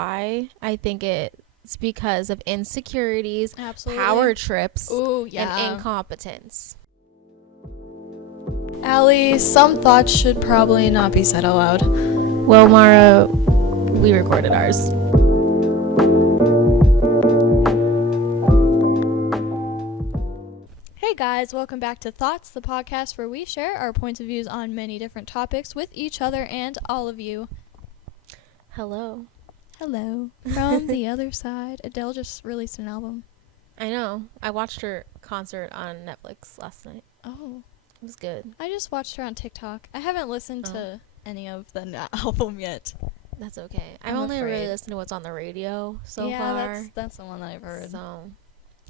why. I think it's because of insecurities, Absolutely. power trips, Ooh, yeah. and incompetence. Allie, some thoughts should probably not be said aloud. Well, Mara, we recorded ours. Hey guys, welcome back to Thoughts, the podcast where we share our points of views on many different topics with each other and all of you. Hello. Hello. From the other side, Adele just released an album. I know. I watched her concert on Netflix last night. Oh. It was good. I just watched her on TikTok. I haven't listened to any of the album yet. That's okay. I've I'm only afraid. really listened to what's on the radio so far. Yeah, that's the one that I've heard. So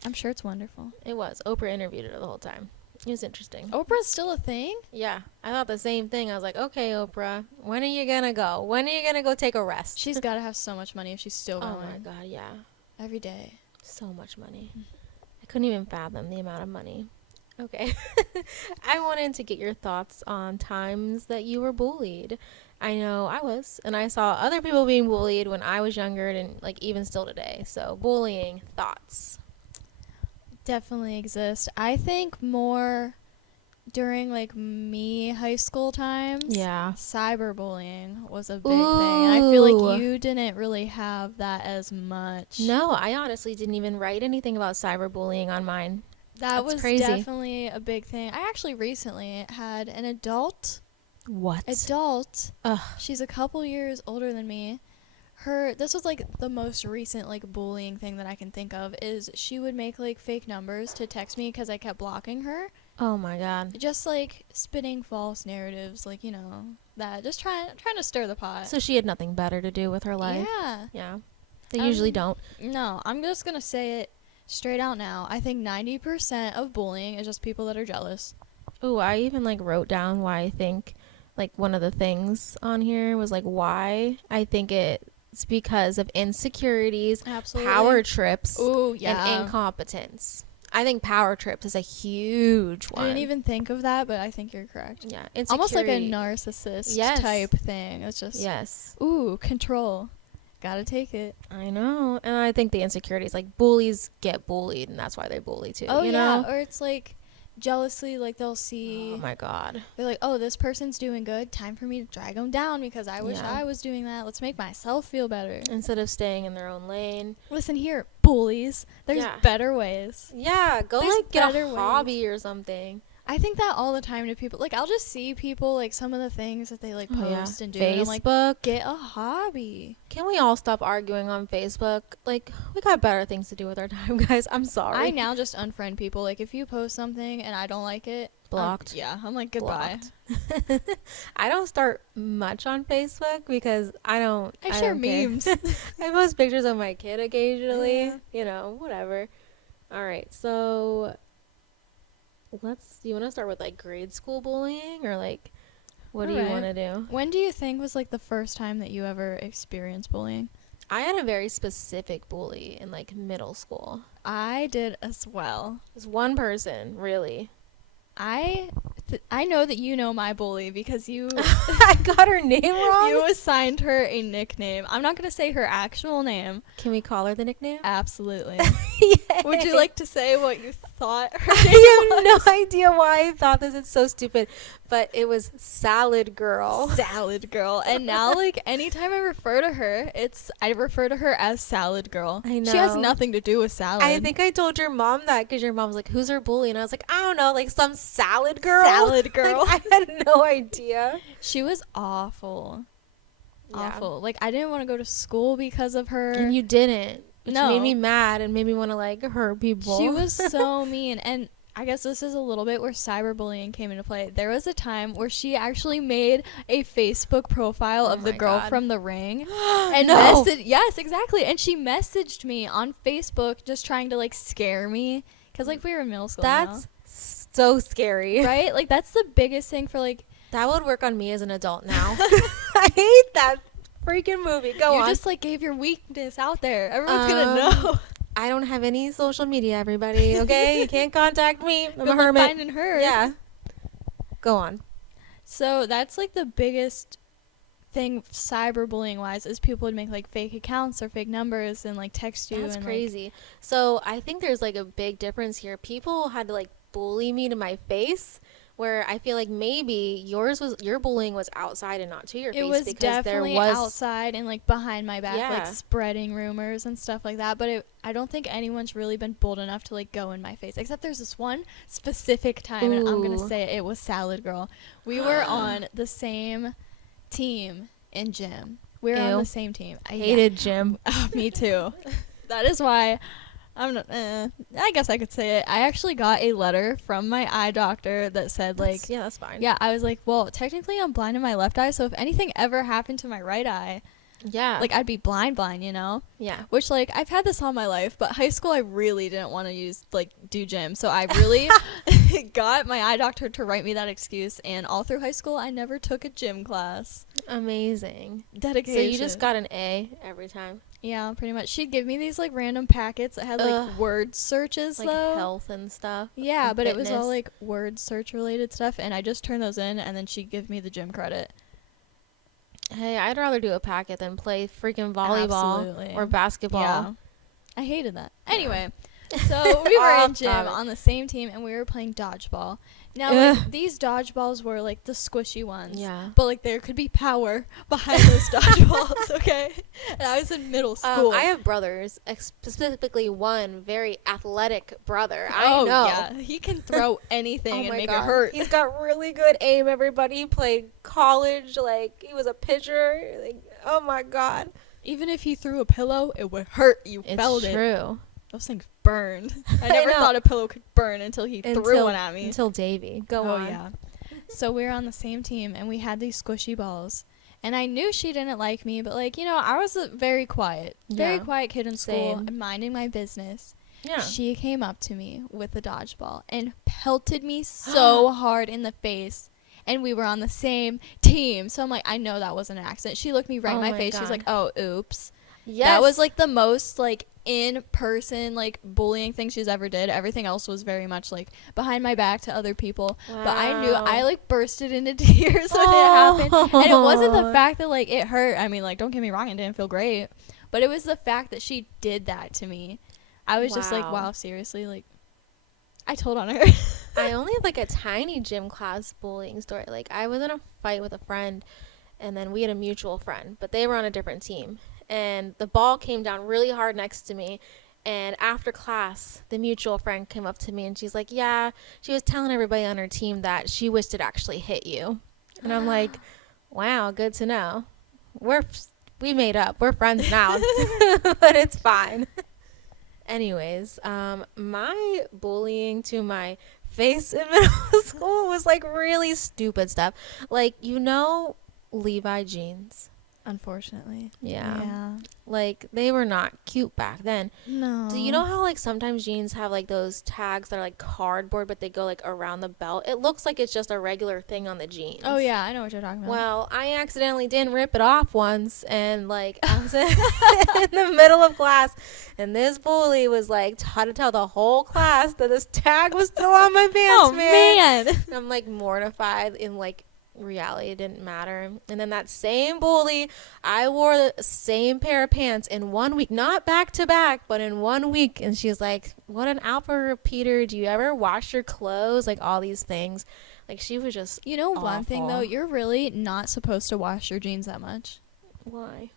I'm sure it's wonderful. it was. Oprah interviewed her the whole time. It was interesting. Oprah's still a thing? Yeah. I thought the same thing. I was like, okay, Oprah, when are you going to go? When are you going to go take a rest? She's got to have so much money if she's still going. Oh, my God, yeah. Every day. So much money. I couldn't even fathom the amount of money. Okay. I wanted to get your thoughts on times that you were bullied. I know I was, and I saw other people being bullied when I was younger and like even still today. So bullying thoughts. Definitely exist. I think more during like me high school times. Yeah. Cyberbullying was a big thing. And I feel Ooh. like you didn't really have that as much. No, I honestly didn't even write anything about cyberbullying on mine. That That's was crazy. definitely a big thing. I actually recently had an adult. What? Ugh. She's a couple years older than me. This was like the most recent like bullying thing that I can think of is she would make like fake numbers to text me because I kept blocking her. Oh my God. Just like spitting false narratives, like, you know, that just trying to stir the pot. So she had nothing better to do with her life. Yeah. Yeah. They usually don't. No, I'm just gonna say it straight out now. I think 90% of bullying is just people that are jealous. Ooh, I even like wrote down why I think like one of the things on here was like why I think it's because of insecurities, Absolutely. power trips, Ooh, yeah. and incompetence. I think power trips is a huge one. I didn't even think of that, but I think you're correct. Yeah, Almost like a insecurity. narcissist Yes. type thing. It's just Yes, ooh, control. Gotta take it. I know, and I think the insecurities like bullies get bullied, and that's why they bully too. Oh you yeah, know? or it's like jealously, like they'll see. Oh my God. They're like, oh, this person's doing good. Time for me to drag them down because I wish Yeah. I was doing that. Let's make myself feel better. Instead of staying in their own lane. Listen here, bullies. There's Yeah. better ways. Yeah, go There's like get better a ways. hobby or something. I think that all the time to people. Like, I'll just see people, like, some of the things that they, like, Oh, yeah. post and do. And I'm like, Facebook. get a hobby. Can we all stop arguing on Facebook? Like, we got better things to do with our time, guys. I'm sorry. I now just unfriend people. Like, if you post something and I don't like it. Blocked. I'm like, goodbye. Blocked. I don't start much on Facebook because I share don't care. memes. I post pictures of my kid occasionally. Yeah. You know, whatever. All right, so you want to start with like grade school bullying or like what do you Alright. want to do? When do you think was, like, the first time that you ever experienced bullying? I had a very specific bully in like middle school. I did as well. It was one person, really. I know that you know my bully because you I got her name wrong. you assigned her a nickname. I'm not going to say her actual name. Can we call her the nickname? Absolutely. Yay. Would you like to say what you thought her name I have was? no idea why I thought this. It's so stupid. But it was Salad Girl. Salad Girl. And now, like, anytime I refer to her, I refer to her as Salad Girl. I She has know. nothing to do with salad. I think I told your mom that because your mom was like, who's her bully? And I was like, I don't know, like some salad girl. Salad Girl. Like, I had no idea. She was awful. Yeah. Awful. Like, I didn't want to go to school because of her. And you didn't. Which No. made me mad and made me want to like hurt people. She was so mean. And I guess this is a little bit where cyberbullying came into play. There was a time where she actually made a Facebook profile Oh of the my girl God. from The Ring. And No. yes, exactly. And she messaged me on Facebook just trying to, like, scare me. Because, like, we were in middle school That's so scary. now. Right? Like, that's the biggest thing for, like... That would work on me as an adult now. I hate that freaking movie. Go you on. just, like, gave your weakness out there. Everyone's going to know. I don't have any social media, everybody. Okay? You can't contact me. I'm Good a luck hermit. finding her. Yeah. Go on. So that's, like, the biggest thing cyberbullying wise is people would make like fake accounts or fake numbers and like text you That's and crazy. So I think there's like a big difference here. People had to like bully me to my face, where I feel like maybe your bullying was outside and not to your it face was because there definitely was outside and like behind my back, like yeah. spreading rumors and stuff like that. But I don't think anyone's really been bold enough to like go in my face, except there's this one specific time, and I'm gonna Ooh. say it was Salad Girl. We were on the same team in gym. We were on Ew. the same team. Hated Jim. Me too. That is why I'm not. I guess I could say it. I actually got a letter from my eye doctor that said like, Yeah, that's fine. yeah. I was like, well, technically I'm blind in my left eye, so if anything ever happened to my right eye, Yeah. like I'd be blind, you know. Yeah. Which like I've had this all my life, but high school I really didn't want to do gym, so I really got my eye doctor to write me that excuse. And all through high school, I never took a gym class. Amazing. Dedication. So you just got an A every time. Yeah, pretty much. She'd give me these like random packets that had like Ugh. word searches Like though. health and stuff. Yeah, and but it was all fitness. like word search related stuff, and I just turned those in, and then she'd give me the gym credit. Hey, I'd rather do a packet than play freaking volleyball Absolutely. or basketball. Yeah. I hated that. Anyway, so we were in Off gym topic. on the same team, and we were playing dodgeball. Now, like, these dodgeballs were like the squishy ones. Yeah. But like there could be power behind those dodgeballs, okay? And I was in middle school. I have brothers, specifically one very athletic brother. I oh, know. yeah. He can throw anything Oh and my make God. it hurt. He's got really good aim, everybody. He played college, like he was a pitcher. Like, oh my God. Even if he threw a pillow, it would hurt. You felt It's it. true. Those things burned. I never know. thought a pillow could burn until he threw one at me. Until Davey. Go Oh on. yeah. So we were on the same team, and we had these squishy balls. And I knew she didn't like me, but like, you know, I was a very quiet Yeah. quiet kid in school, Same. and minding my business. Yeah. She came up to me with the dodgeball and pelted me so hard in the face. And we were on the same team. So I'm like, I know that wasn't an accident. She looked me right Oh in my my face. She's God. like, oh, oops. Yes. That was like the most like in person like bullying thing she's ever did. Everything else was very much like behind my back to other people. Wow. But I knew I like bursted into tears when it happened. And it wasn't the fact that like it hurt. I mean, like, don't get me wrong, it didn't feel great. But it was the fact that she did that to me. I was just like, Wow. wow, seriously, like I told on her. I only have like a tiny gym class bullying story. Like I was in a fight with a friend, and then we had a mutual friend, but they were on a different team. And the ball came down really hard next to me. And after class, the mutual friend came up to me and she's like, yeah, she was telling everybody on her team that she wished it actually hit you. And I'm like, wow, good to know. We made up. We're friends now, but it's fine. Anyways, my bullying to my face in middle school was like really stupid stuff. Like, you know, Levi jeans. Unfortunately. Yeah. Like, they were not cute back then. No. Do you know how, like, sometimes jeans have, like, those tags that are, like, cardboard, but they go, like, around the belt? It looks like it's just a regular thing on the jeans. Oh yeah, I know what you're talking about. Well, I accidentally didn't rip it off once, and, like, I was in the middle of class, and this bully was, like, trying to tell the whole class that this tag was still on my pants, oh man. And I'm, like, mortified in, like, reality. It didn't matter. And then that same bully, I wore the same pair of pants in 1 week, not back to back, but in 1 week. And she's like, what an alpha repeater. Do you ever wash your clothes? Like, all these things. Like, she was just You know one thing though, awful. you're really not supposed to wash your jeans that much. Why?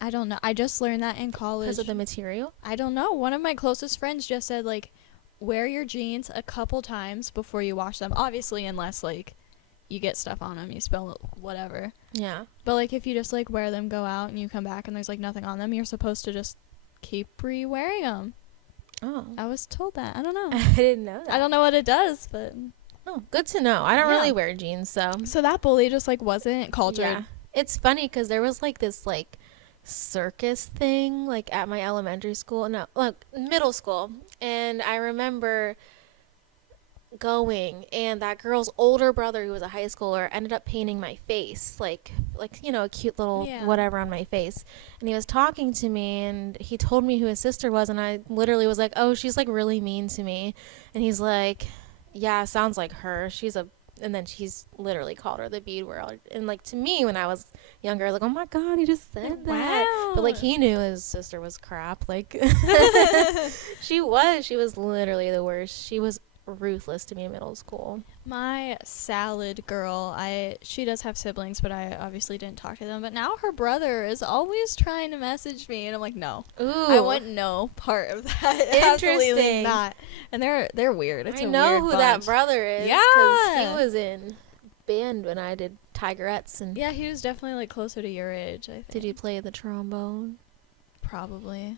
I don't know. I just learned that in college. Because of the material? I don't know. One of my closest friends just said like wear your jeans a couple times before you wash them. Obviously unless like you get stuff on them, you spill whatever. Yeah. But like if you just like wear them, go out and you come back and there's like nothing on them, you're supposed to just keep re-wearing them. Oh. I was told that. I don't know. I didn't know that. I don't know what it does, but Oh, good to know. I don't Yeah. really wear jeans, so. so that bully just like wasn't cultured. Yeah. It's funny because there was like this like circus thing like at my elementary school. No, like middle school. And I remember going, and that girl's older brother, who was a high schooler, ended up painting my face like you know, a cute little Yeah. whatever on my face. And he was talking to me, and he told me who his sister was, and I literally was like, oh, she's like really mean to me. And he's like, yeah, sounds like her. She's a And then she's literally called her the B word. And like to me, when I was younger, I was like, oh my god, he just said that. Wow. But like he knew his sister was crap. Like she was literally the worst. She was ruthless to me in middle school. My salad girl, she does have siblings, but I obviously didn't talk to them. But now her brother is always trying to message me, and I'm like, no, Ooh, I want no part of that. Absolutely interesting. not. And they're weird. It's I a know weird who bunch. that brother is. Yeah. Because he was in band when I did Tigerettes. And Yeah, he was definitely like closer to your age, I think. did you play the trombone? Probably.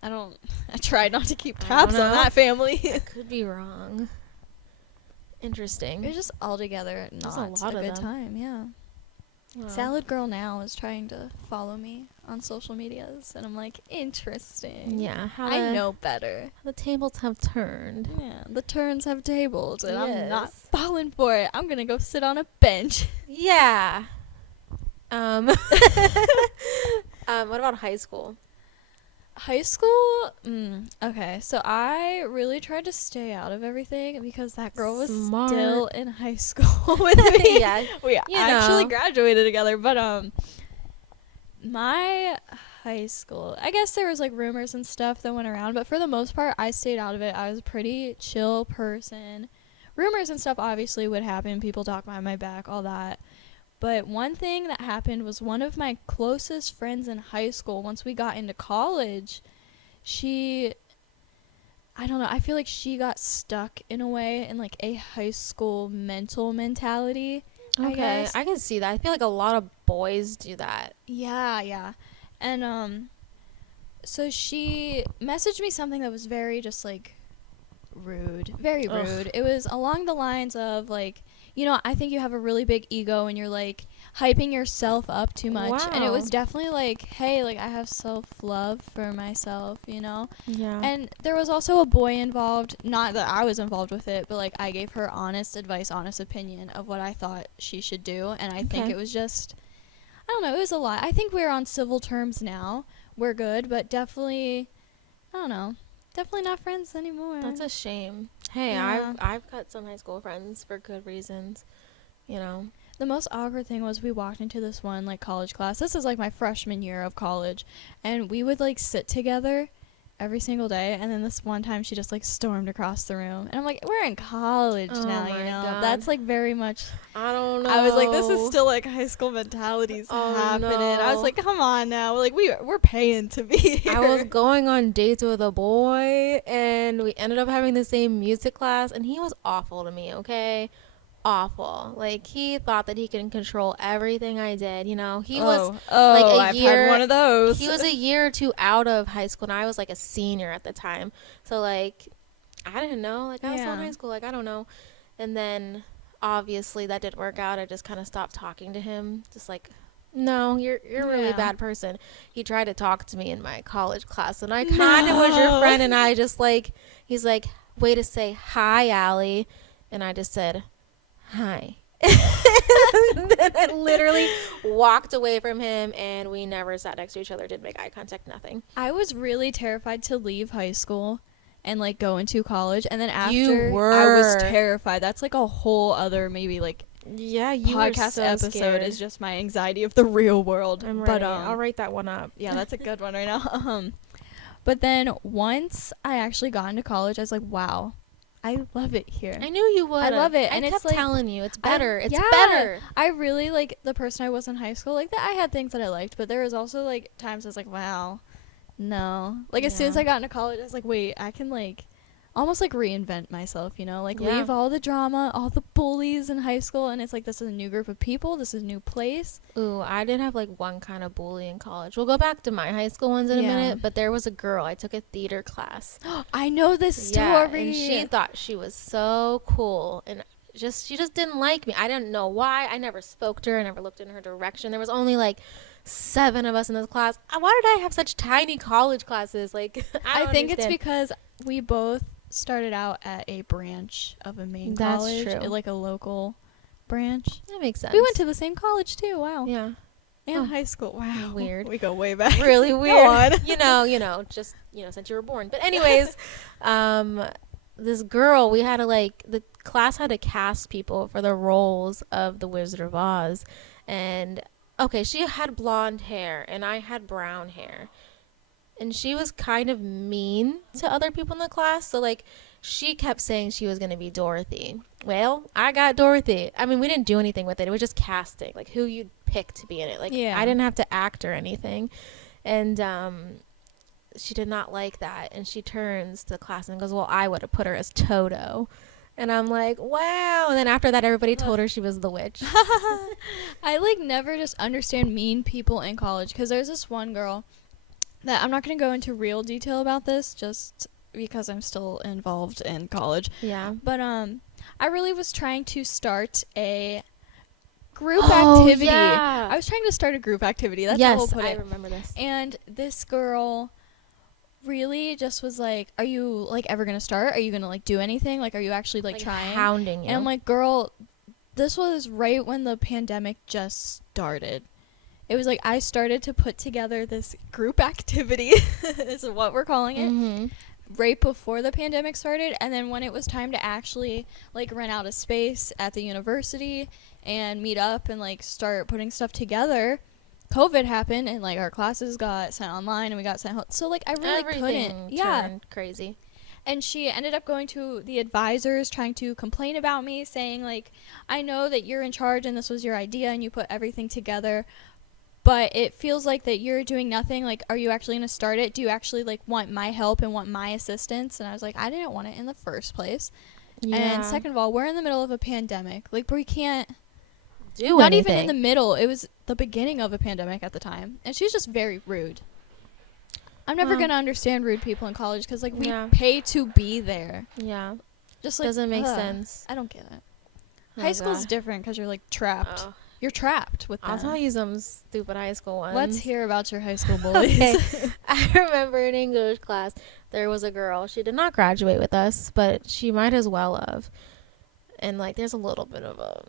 I tried not to keep I tabs don't on know. that family. I could be wrong. Interesting. It was just altogether There's not a lot of good them. time, yeah. Wow. Salad girl now is trying to follow me on social medias, and I'm like, interesting. Yeah, how I know better. the tables have turned. Yeah, the turns have tables, and I'm not Yes. falling for it. I'm gonna go sit on a bench. Yeah. What about high school? High school? Okay, so I really tried to stay out of everything because that girl was Smart. still in high school with me. Yeah. We you actually know. graduated together, but my high school, I guess there was like rumors and stuff that went around, but for the most part I stayed out of it. I was a pretty chill person. Rumors and stuff obviously would happen, people talk behind my back, all that. But one thing that happened was one of my closest friends in high school, once we got into college, I don't know, I feel like she got stuck in a way in like a high school mental mentality. I Okay, guess. I can see that. I feel like a lot of boys do that. Yeah. And so she messaged me something that was very just like rude. Very Ugh. rude. It was along the lines of like, I think you have a really big ego and you're like hyping yourself up too much. And it Wow. was definitely like, hey, like I have self-love for myself, Yeah. And there was also a boy involved, not that I was involved with it, but like I gave her honest advice, honest opinion of what I thought she should do. And I think Okay. it was just, I don't know, it was a lot. I think we're on civil terms now. We're good, but definitely, I don't know, definitely not friends anymore. That's a shame. Hey, Yeah. I've cut some high school friends for good reasons. The most awkward thing was we walked into this one like college class. This is like my freshman year of college, and we would like sit together every single day. And then this one time, she just like stormed across the room, and I'm like, we're in college Oh now, my God. That's like very much. I don't know. I was like, this is still like high school mentalities Oh, happening. I was no. like, come on now, like we're paying to be here. I was going on dates with a boy, and we ended up having the same music class, and he was awful to me, okay? Awful. Like, he thought that he can control everything I did, He was like a I've year. had one of those. He was a year or two out of high school, and I was like a senior at the time. So, like, I didn't know. Like, I was still in Yeah. high school. Like, I don't know. And then, obviously, that didn't work out. I just kind of stopped talking to him. Just like, no, you're a really Yeah. bad person. He tried to talk to me in my college class, and I kind of was your friend, and I just like, he's like, way to say hi, Allie. And I just said, hi. And then I literally walked away from him, and we never sat next to each other, didn't make eye contact, nothing. I was really terrified to leave high school and like go into college, and then after You I was were. terrified. That's like a whole other maybe like Yeah, you podcast were so episode scared. is just my anxiety of the real world. I'm but ready. I'll write that one up. yeah, that's a good one right now. But then once I actually got into college, I was like, wow, I love it here. I knew you would. I love it, I and it's kept like- telling you, it's better. It's yeah. better. I really like the person I was in high school. Like that, I had things that I liked, but there was also like times I was like, wow, no. Like as soon as Yeah. I got into college, I was like, wait, I can like almost like reinvent myself, like Yeah. leave all the drama, all the bullies in high school, and it's like this is a new group of people, this is a new place. Ooh, I did have like one kind of bully in college. We'll go back to my high school ones in a Yeah. minute, but there was a girl. I took a theater class. I know this Yeah, story. and she thought she was so cool, and she just didn't like me. I didn't know why. I never spoke to her. I never looked in her direction. There was only like 7 of us in this class. Why did I have such tiny college classes? Like, I don't think it's understand. because we both started out at a branch of a main That's college, true. like a local branch. That makes sense. We went to the same college too. Wow. Yeah. And Oh, high school. Wow. weird. We go way back. Really Go weird. on. Just since you were born. But anyways, this girl, we had to like, the class had to cast people for the roles of the Wizard of Oz. And okay, she had blonde hair and I had brown hair. And she was kind of mean to other people in the class. So like she kept saying she was going to be Dorothy. Well, I got Dorothy. I mean, we didn't do anything with it. It was just casting, like who you'd pick to be in it. Like Yeah. I didn't have to act or anything. And she did not like that. And she turns to the class and goes, "Well, I would have put her as Toto." And I'm like, wow. And then after that, everybody told her she was the witch. I like never just understand mean people in college, because there's this one girl that I'm not going to go into real detail about this just because I'm still involved in college. Yeah. But I really was trying to start a group Oh, activity. yeah. I was trying to start a group activity. That's Yes, how we'll put I it. remember this. And this girl really just was like, "Are you like ever going to start? Are you going to like do anything? Like are you actually like trying?" Hounding you. And I'm like, "Girl, this was right when the pandemic just started." It was like I started to put together this group activity, is what we're calling it, Mm-hmm. right before the pandemic started. And then when it was time to actually like rent out a space at the university and meet up and like start putting stuff together, COVID happened and like our classes got sent online and we got sent home. So like I really Everything couldn't. Yeah. turned crazy. And she ended up going to the advisors trying to complain about me, saying like, "I know that you're in charge and this was your idea and you put everything together, but it feels like that you're doing nothing. Like, are you actually going to start it? Do you actually like want my help and want my assistance?" And I was like, "I didn't want it in the first place." Yeah. And second of all, we're in the middle of a pandemic. Like, we can't do not anything. even in the middle. It was the beginning of a pandemic at the time. And she's just very rude. I'm never Well, going to understand rude people in college because like we Yeah. pay to be there. Yeah. Just like Doesn't make ugh, sense. I don't get it. Oh, High school's God. different because you're like trapped. Oh. You're trapped with them. I'll tell you some stupid high school ones. Let's hear about your high school bullies. Okay. I remember in English class, there was a girl. She did not graduate with us, but she might as well have. And like, there's a little bit of a.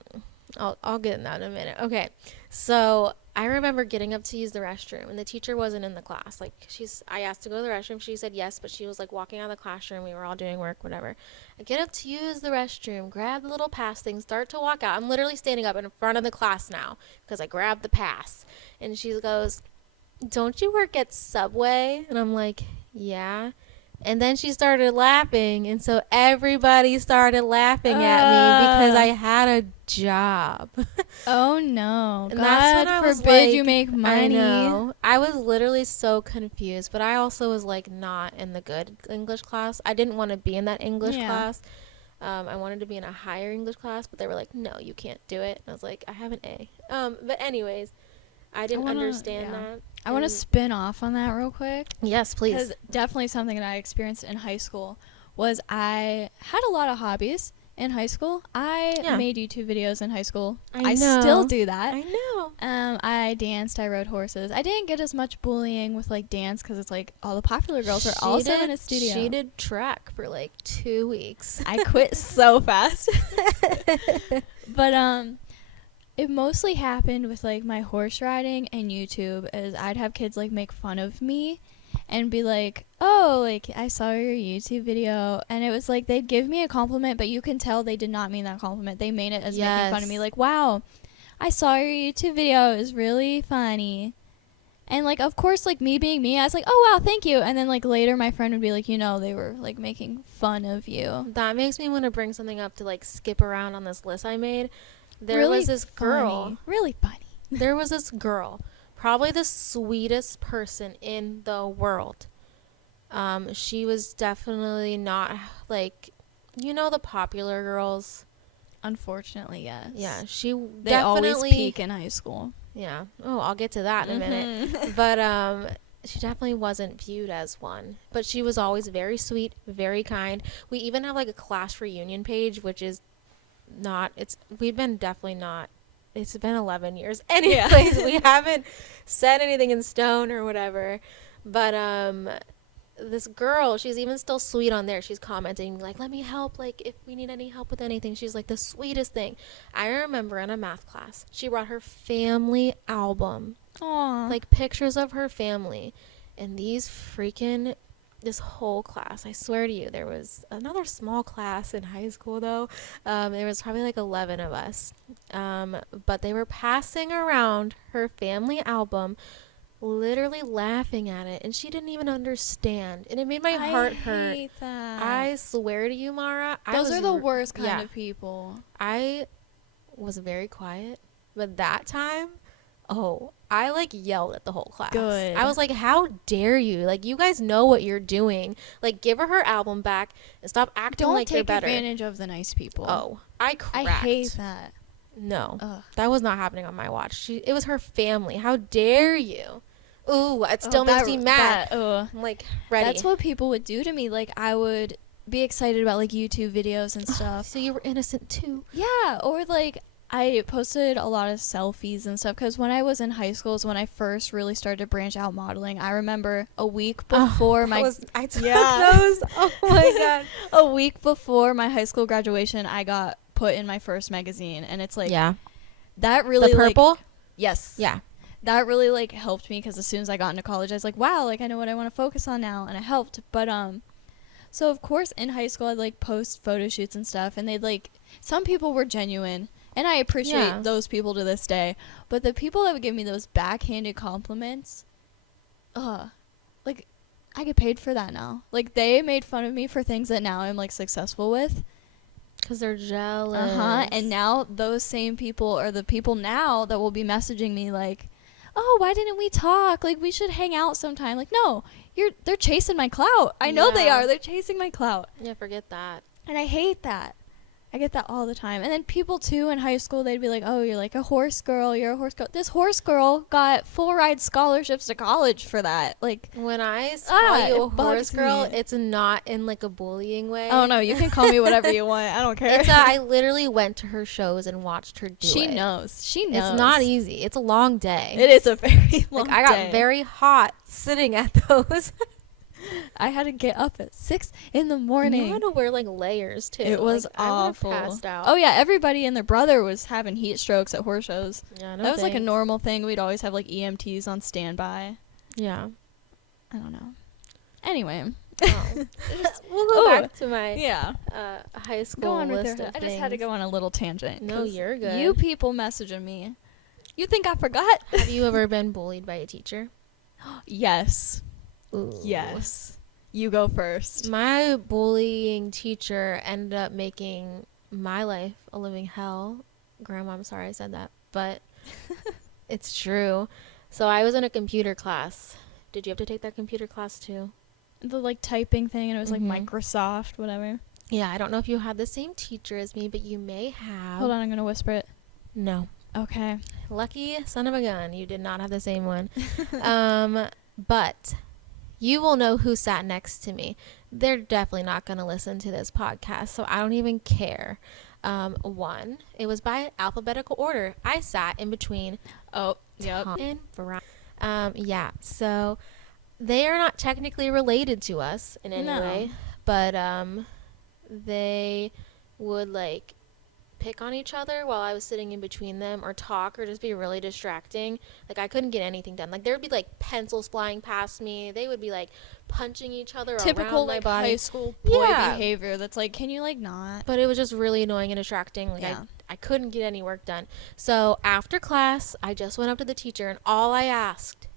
I'll get in that in a minute. Okay, so I remember getting up to use the restroom, and the teacher wasn't in the class. Like I asked to go to the restroom. She said yes, but she was like walking out of the classroom. We were all doing work, whatever. I get up to use the restroom, grab the little pass thing, start to walk out. I'm literally standing up in front of the class now because I grabbed the pass, and she goes, "Don't you work at Subway?" And I'm like, "Yeah." And then she started laughing, and so everybody started laughing at me because I had a job. Oh no! And that's when I God was forbid like, you make money. I know. I was literally so confused, but I also was like not in the good English class. I didn't want to be in that English Yeah. class. I wanted to be in a higher English class, but they were like, "No, you can't do it." And I was like, "I have an A." But anyways, I didn't understand that. I want to And- spin off on that real quick. Yes, please. Because definitely something that I experienced in high school was I had a lot of hobbies in high school. I Yeah. made YouTube videos in high school. I still know. do that. I know. I danced. I rode horses. I didn't get as much bullying with like dance because it's like all the popular girls are also in a studio. She did track for like 2 weeks. I quit so fast. But it mostly happened with like my horse riding and YouTube, as I'd have kids like make fun of me and be like, "Oh, like I saw your YouTube video," and it was like they'd give me a compliment, but you can tell they did not mean that compliment. They made it as making fun of me, Yes. like, "Wow, I saw your YouTube video. It was really funny." And like, of course, like me being me, I was like, "Oh wow, thank you." And then like later, my friend would be like, they were like making fun of you. That makes me want to bring something up to like skip around on this list I made. There Really was this girl. funny. Really funny. There was this girl, probably the sweetest person in the world. She was definitely not like, the popular girls. Unfortunately, yes. Yeah, she They always definitely peak in high school. Yeah. Oh, I'll get to that in a minute. Mhm. But she definitely wasn't viewed as one. But she was always very sweet, very kind. We even have like a class reunion page, which is not. We've been definitely not. It's been 11 years. Anyways, we haven't said anything in stone or whatever. But this girl, she's even still sweet on there. She's commenting like, "Let me help, like if we need any help with anything." She's like the sweetest thing. I remember in a math class, she brought her family album, Aw. like pictures of her family, and these freaking this whole class, I swear to you, there was another small class in high school though. There was probably like 11 of us. But they were passing around her family album, literally laughing at it, and she didn't even understand, and it made my heart hurt. I hate that. I swear to you, Mara, Those are the worst kind of people. I was very quiet, but that time, oh, I like yelled at the whole class. Good. I was like, how dare you? Like, you guys know what you're doing. Like, give her album back and stop acting Don't like you're take better. advantage of the nice people. Oh, I cracked. I hate that. No, Ugh. that was not happening on my watch. It was her family. How dare you? Ooh, it still makes me mad. I'm like, ready. That's what people would do to me. Like, I would be excited about like YouTube videos and stuff. So you were innocent too. Yeah, or like I posted a lot of selfies and stuff because when I was in high school is when I first really started to branch out modeling. I remember a week before I took those. Oh my god. A week before my high school graduation, I got put in my first magazine, and it's like that really the purple. Like, yes. Yeah. That really like helped me because as soon as I got into college, I was like, wow, like I know what I want to focus on now, and it helped. But so of course in high school I'd like post photo shoots and stuff, and they'd like some people were genuine, and I appreciate those people to this day. But the people that would give me those backhanded compliments, like I get paid for that now. Like they made fun of me for things that now I'm like successful with. Because they're jealous. And now those same people are the people now that will be messaging me like, oh, why didn't we talk? Like, we should hang out sometime. Like, no, they're chasing my clout. I know they are. They're chasing my clout. Yeah, forget that. And I hate that. I get that all the time. And then people, too, in high school, they'd be like, oh, you're like a horse girl. You're a horse girl. This horse girl got full ride scholarships to college for that. Like, when I call you a horse girl, me. It's not in like a bullying way. Oh, no, you can call me whatever you want. I don't care. I literally went to her shows and watched her do it. She knows. She knows. It's not easy. It's a long day. It is a very long day. I got very hot sitting at those. I had to get up at 6 in the morning. You had to wear like layers too. It was awful. I passed out. Oh yeah, everybody and their brother was having heat strokes at horse shows. Yeah, no that was like a thanks. normal thing. We'd always have like EMTs on standby. Yeah. I don't know. Anyway. Oh. We'll go back to my high school go on list with of I things. just had to go on a little tangent. No, you're good. You people messaging me. You think I forgot? Have you ever been bullied by a teacher? Yes. Ooh. Yes. You go first. My bullying teacher ended up making my life a living hell. Grandma, I'm sorry I said that, but it's true. So I was in a computer class. Did you have to take that computer class too? The like typing thing, and it was like Mhm. Microsoft, whatever. Yeah, I don't know if you had the same teacher as me, but you may have. Hold on, I'm gonna whisper it. No. Okay. Lucky son of a gun, you did not have the same one. But you will know who sat next to me. They're definitely not going to listen to this podcast, so I don't even care. One, it was by alphabetical order. I sat in between. Oh, yep. Tom and Veronica. Yeah, so they are not technically related to us in any way, but they would like pick on each other while I was sitting in between them, or talk, or just be really distracting. Like I couldn't get anything done. Like there would be like pencils flying past me. They would be like punching each other Typical around my like body. high school boy Yeah. behavior. That's like, can you like not? But it was just really annoying and distracting. Like I couldn't get any work done. So after class, I just went up to the teacher, and all I asked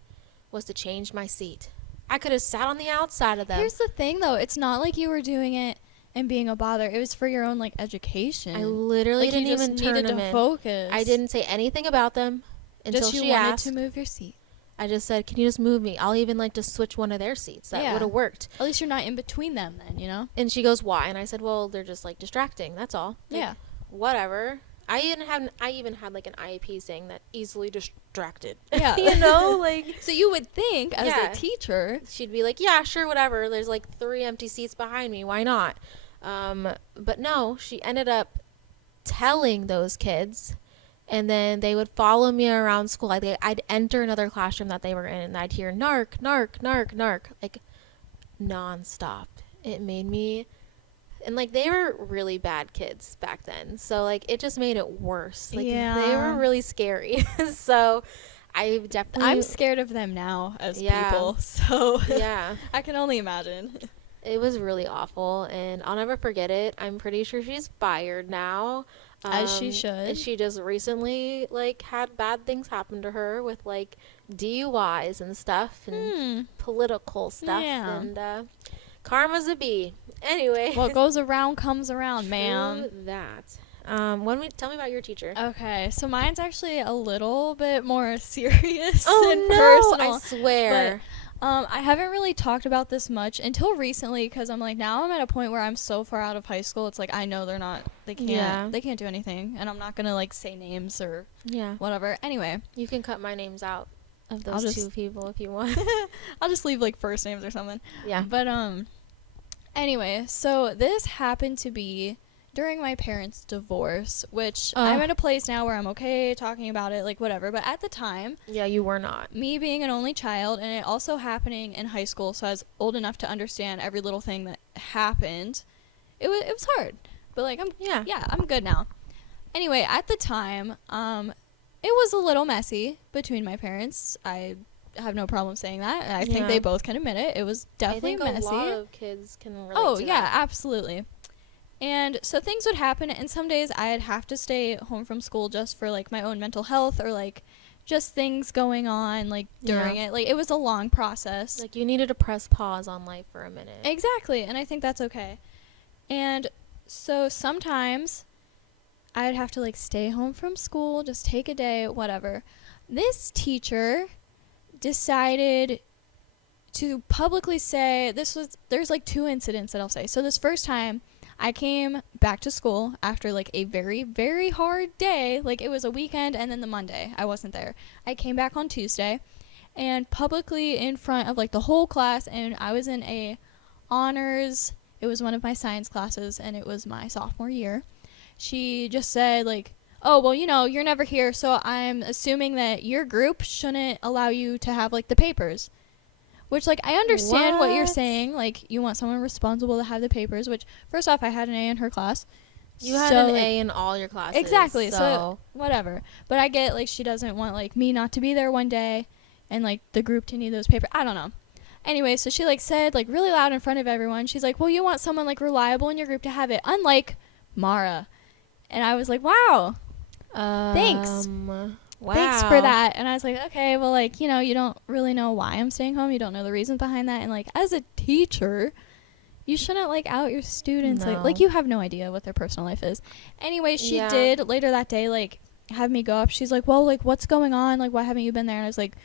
was to change my seat. I could have sat on the outside of them. Here's the thing, though. It's not like you were doing it and being a bother. It was for your own like education. I literally like, didn't you just even turn needed them to in. focus. I didn't say anything about them until just you she wanted asked. to move your seat. I just said, "Can you just move me? I'll even like just switch one of their seats. That would have worked." At least you're not in between them, then, you know. And she goes, "Why?" And I said, "Well, they're just like distracting. That's all." Like, Yeah. Whatever. I even had like an IEP saying that easily distracted. Yeah. You know, like. So you would think as Yeah. a teacher, She'd be like, "Yeah, sure, whatever. There's like 3 empty seats behind me. Why not?" But no, she ended up telling those kids, and then they would follow me around school. I'd enter another classroom that they were in, and I'd hear narc, narc, narc, narc, like nonstop. It made me, and like they were really bad kids back then, so like it just made it worse. Like they were really scary. So I'm scared of them now as Yeah. people, so Yeah. I can only imagine. It was really awful, and I'll never forget it. I'm pretty sure she's fired now. As she should. She just recently, like, had bad things happen to her with, like, DUIs and stuff and political stuff. Yeah. And karma's a bee. Anyway. What goes around comes around, ma'am. True that. Tell me about your teacher. Okay, so mine's actually a little bit more serious Oh, and no, personal. I swear. I haven't really talked about this much until recently because I'm like, now I'm at a point where I'm so far out of high school. It's like I know they can't do anything, and I'm not gonna like say names or whatever. Anyway, you can cut my names out of those two people if you want. I'll just leave like first names or something. Yeah. But anyway, so this happened to be during my parents' divorce, which I'm at a place now where I'm okay talking about it, like whatever. But at the time, yeah, you were not. Me being an only child, and it also happening in high school, so I was old enough to understand every little thing that happened. It was hard, but like I'm good now. Anyway, at the time, it was a little messy between my parents. I have no problem saying that. I think they both can admit it. It was definitely messy. A lot of kids can relate Oh to yeah, that. absolutely. And so things would happen, and some days I'd have to stay home from school just for like my own mental health or like just things going on like during it. Like it was a long process. Like you needed to press pause on life for a minute. Exactly, and I think that's okay. And so sometimes I'd have to like stay home from school, just take a day, whatever. This teacher decided to publicly say there's like two incidents that I'll say. So this first time I came back to school after like a very, very hard day. Like it was a weekend and then the Monday. I wasn't there. I came back on Tuesday and publicly in front of like the whole class, and I was in a honors. It was one of my science classes and it was my sophomore year. She just said like, oh, well, you're never here, so I'm assuming that your group shouldn't allow you to have like the papers. Which, like, I understand what you're saying. Like, you want someone responsible to have the papers, which, first off, I had an A in her class. You had an A in all your classes. Exactly. So, whatever. But I get, like, she doesn't want, like, me not to be there one day and, like, the group to need those papers. I don't know. Anyway, so she, like, said, like, really loud in front of everyone. She's like, well, you want someone, like, reliable in your group to have it, unlike Mara. And I was like, wow. Thanks. Wow. Thanks for that. And I was like, okay, well, like, you don't really know why I'm staying home. You don't know the reasons behind that. And, like, as a teacher, you shouldn't, like, out your students. No. Like, you have no idea what their personal life is. Anyway, she did later that day, like, have me go up. She's like, well, like, what's going on? Like, why haven't you been there? And I was like,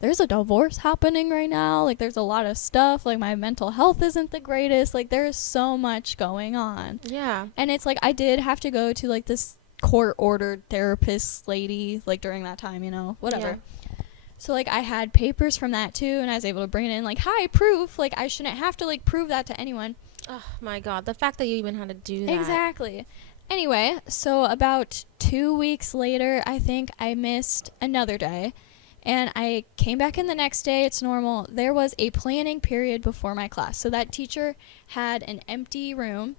there's a divorce happening right now. Like, there's a lot of stuff. Like, my mental health isn't the greatest. Like, there's so much going on. Yeah. And it's like, I did have to go to, like, this court-ordered therapist lady, like, during that time, whatever. Yeah. So, like, I had papers from that, too, and I was able to bring it in, like, hi, proof. Like, I shouldn't have to, like, prove that to anyone. Oh, my God. The fact that you even had to do that. Exactly. Anyway, so about 2 weeks later, I think I missed another day, and I came back in the next day. It's normal. There was a planning period before my class. So that teacher had an empty room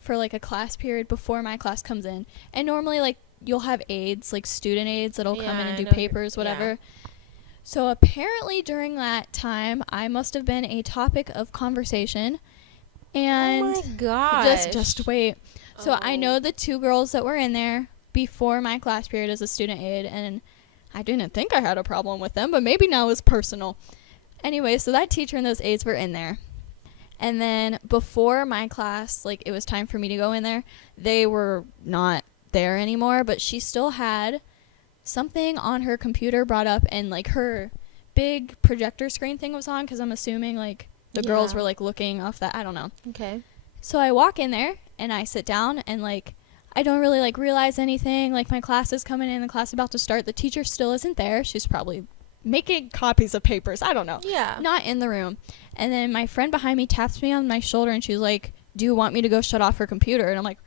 for like a class period before my class comes in, and normally like you'll have aides, like student aides that'll come in and do papers, whatever. Yeah. So apparently during that time I must have been a topic of conversation, and oh my gosh, just wait. So I know the two girls that were in there before my class period as a student aide, and I didn't think I had a problem with them, but maybe now it's personal. Anyway, so that teacher and those aides were in there. And then before my class, like, it was time for me to go in there, they were not there anymore, but she still had something on her computer brought up, and, like, her big projector screen thing was on, because I'm assuming, like, the girls were, like, looking off that. I don't know. Okay. So I walk in there, and I sit down, and, like, I don't really, like, realize anything. Like, my class is coming in, the class is about to start. The teacher still isn't there. She's probably making copies of papers. I don't know. Yeah. Not in the room. And then my friend behind me taps me on my shoulder, and she's like, do you want me to go shut off her computer? And I'm like,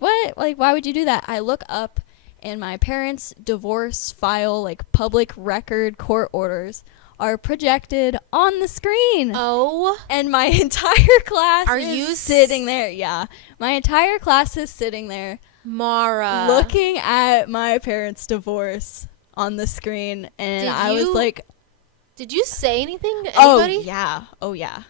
what? Like, why would you do that? I look up, and my parents' divorce file, like, public record court orders are projected on the screen. Oh. And my entire class is sitting there. Yeah. My entire class is sitting there. Mara. Looking at my parents' divorce. on the screen, and Did I was you- like, Did you say anything to oh anybody? yeah.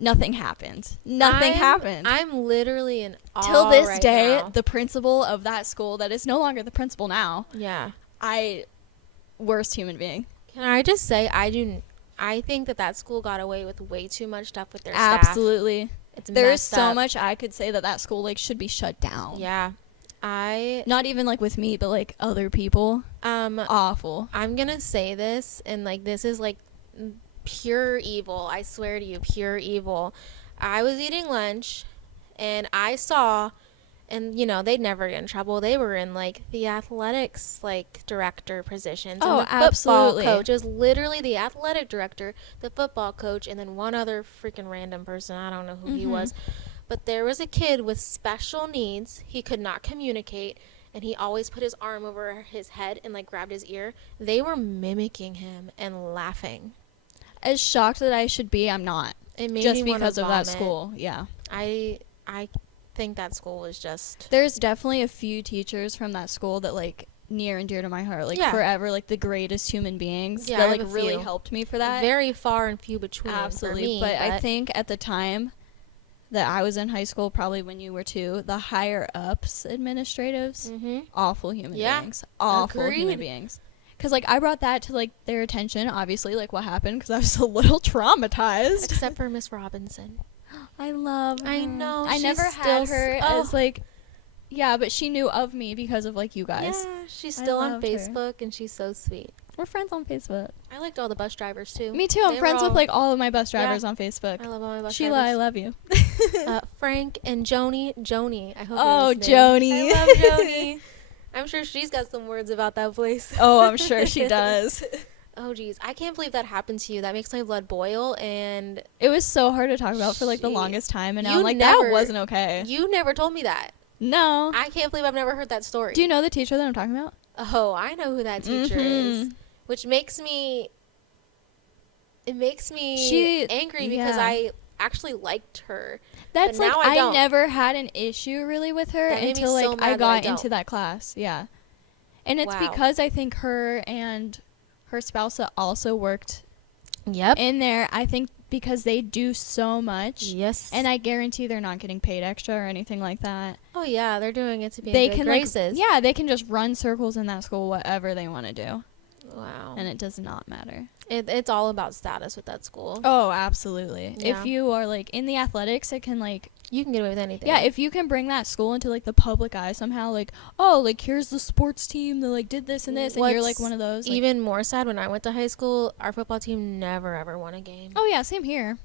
Nothing happened. Nothing happened. I'm literally in awe Till this right day, now. the principal of that school, that is no longer the principal now, Yeah. worst human being. Can I just say I think that school got away with way too much stuff with their staff. Absolutely. It's There's messed so up. much I could say that school like should be shut down. Yeah. Not even like with me, but like other people. Awful. I'm gonna say this, and like this is like pure evil. I swear to you, pure evil. I was eating lunch, and I saw, and you know they'd never get in trouble. They were in like the athletics like director positions. Oh, and the absolutely. Football coach. It was literally the athletic director, the football coach, and then one other freaking random person. I don't know who he was. But there was a kid with special needs. He could not communicate, and he always put his arm over his head and like grabbed his ear. They were mimicking him and laughing. As shocked that I should be, I'm not. It made Just me wanna because of that vomit. school. Yeah. I think that school is just There's definitely a few teachers from that school that like near and dear to my heart, like Yeah. forever, like the greatest human beings Yeah, I that have like a really few. helped me for that. very far and few between. Absolutely. For me, but I think at the time that I was in high school, probably when you were too, the higher ups administratives, awful human Yeah. beings. Awful human Agreed. beings. Because like I brought that to like their attention, obviously, like what happened, because I was a little traumatized. except for Miss Robinson. I love her. I know, I she's never still had her oh. as like, yeah, but she knew of me because of like you guys. Yeah, she's I still on loved her. Facebook, and she's so sweet. We're friends on Facebook. I liked all the bus drivers too. Me too. I'm They were friends with all- like all of my bus Yeah. drivers on Facebook. I love all my bus Sheila, I drivers. love you. Frank and Joni. I hope. Oh, you're listening. Joni. I love Joni. I'm sure she's got some words about that place. Oh, I'm sure she does. Oh, geez. I can't believe that happened to you. That makes my blood boil. And It was so hard to talk about for like the She- longest time, and now You I'm like, never- that wasn't okay. you never told me that. No. I can't believe I've never heard that story. Do you know the teacher that I'm talking about? Oh, I know who that teacher is. Which makes me... It makes me She- angry because yeah. I actually liked her. That's But like now I I don't. never had an issue really with her That made me until like so I mad that I got don't. into that class. Yeah. And it's Wow. because I think her and her spouse that also worked Yep. in there, I think because they do so much. Yes. And I guarantee they're not getting paid extra or anything like that. Oh, yeah. They're doing it to be They in good can graces. like, yeah, they can just run circles in that school, whatever they want to do, Wow. and it does not matter. It's all about status with that school. Oh, absolutely. Yeah. If you are like in the athletics, it can like, You can get away with anything. yeah, if you can bring that school into like the public eye somehow, like, oh, like here's the sports team that like did this and this, and you're like What's one of those. Like, Even more sad, when I went to high school, our football team never ever won a game. oh yeah, same here.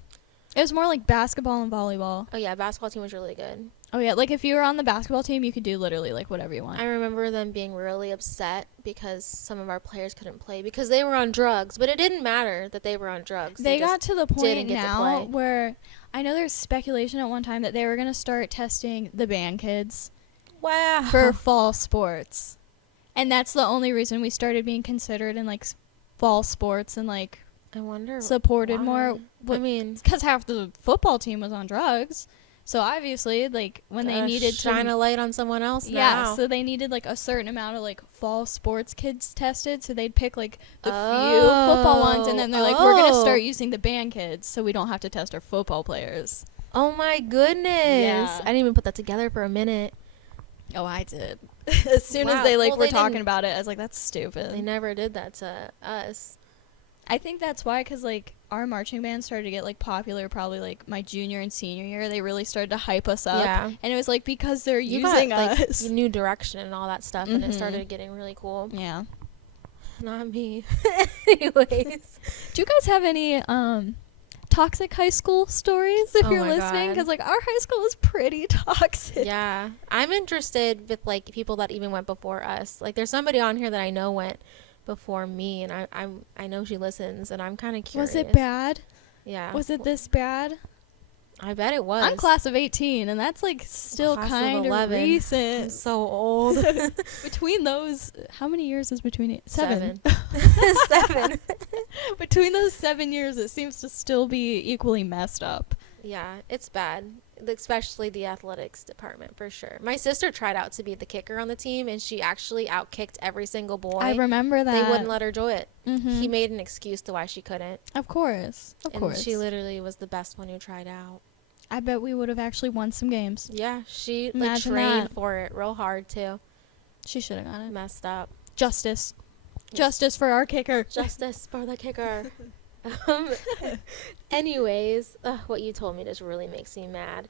It was more like basketball and volleyball. Oh yeah, basketball team was really good. Oh yeah, like if you were on the basketball team, you could do literally like whatever you want. I remember them being really upset because some of our players couldn't play because they were on drugs, but it didn't matter that they were on drugs. They got just to the didn't point get to now play. where I know there's speculation at one time that they were going to start testing the band kids wow for fall sports. And that's the only reason we started being considered in like fall sports and like I wonder supported why. more. I mean, Because half the football team was on drugs. So obviously, like when they needed shine to a light on someone else. yeah, now. so they needed like a certain amount of like fall sports kids tested, so they'd pick like the few Oh. football ones, and then they're like, we're gonna Oh. start using the band kids, so we don't have to test our football players. Oh my goodness! Yeah. I didn't even put that together for a minute. Oh, I did. As soon as Wow. they like Well, were they talking didn't- about it, I was like, that's stupid. They never did that to us. I think that's why, because like our marching band started to get like popular probably like my junior and senior year. They really started to hype us up. Yeah. And it was like because they're You using got, like, us. new direction and all that stuff, and it Mhm. started getting really cool. Yeah. Not me. Anyways. Do you guys have any toxic high school stories if Oh you're my listening? God. Because like our high school is pretty toxic. Yeah. I'm interested with like people that even went before us. Like there's somebody on here that I know went before me, and I know she listens, and I'm kind of curious. Was it bad? Yeah. Was it this bad? I bet it was. I'm class of 18, and that's like still Class of kind of 11. I'm recent. so old. Between those, how many years is between it? 7. 7. Between those 7 years, it seems to still be equally messed up. Yeah, it's bad. especially the athletics department, for sure. My sister tried out to be the kicker on the team, and she actually outkicked every single boy. I remember that. They wouldn't let her do it. Mm-hmm. He made an excuse to why she couldn't. Of course. Of course. And she literally was the best one who tried out. I bet we would have actually won some games. Yeah, she Imagine trained that. for it real hard, too. She should have got it. Messed up. Justice. Justice for our kicker. Justice for the kicker. um, anyways, what you told me just really makes me mad.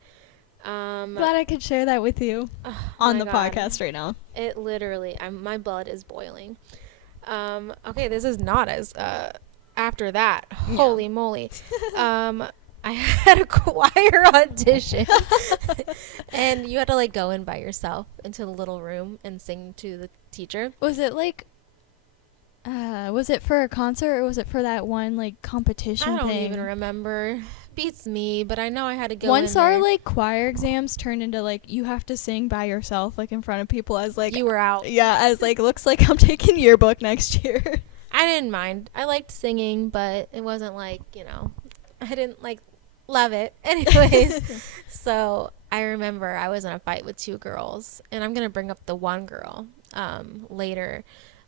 Glad I could share that with you on the podcast right now. It literally, my blood is boiling. Okay, this is not as, after that, holy moly. I had a choir audition, and you had to like go in by yourself into the little room and sing to the teacher. Was it like, was it for a concert or was it for that one like competition thing? I don't even remember. Beats me, but I know I had to go Once in our there. like choir exams turned into like you have to sing by yourself like in front of people as like You were out. Yeah, as like looks like I'm taking yearbook next year. I didn't mind. I liked singing, but it wasn't like, I didn't like love it. Anyways, so I remember I was in a fight with two girls, and I'm going to bring up the one girl later,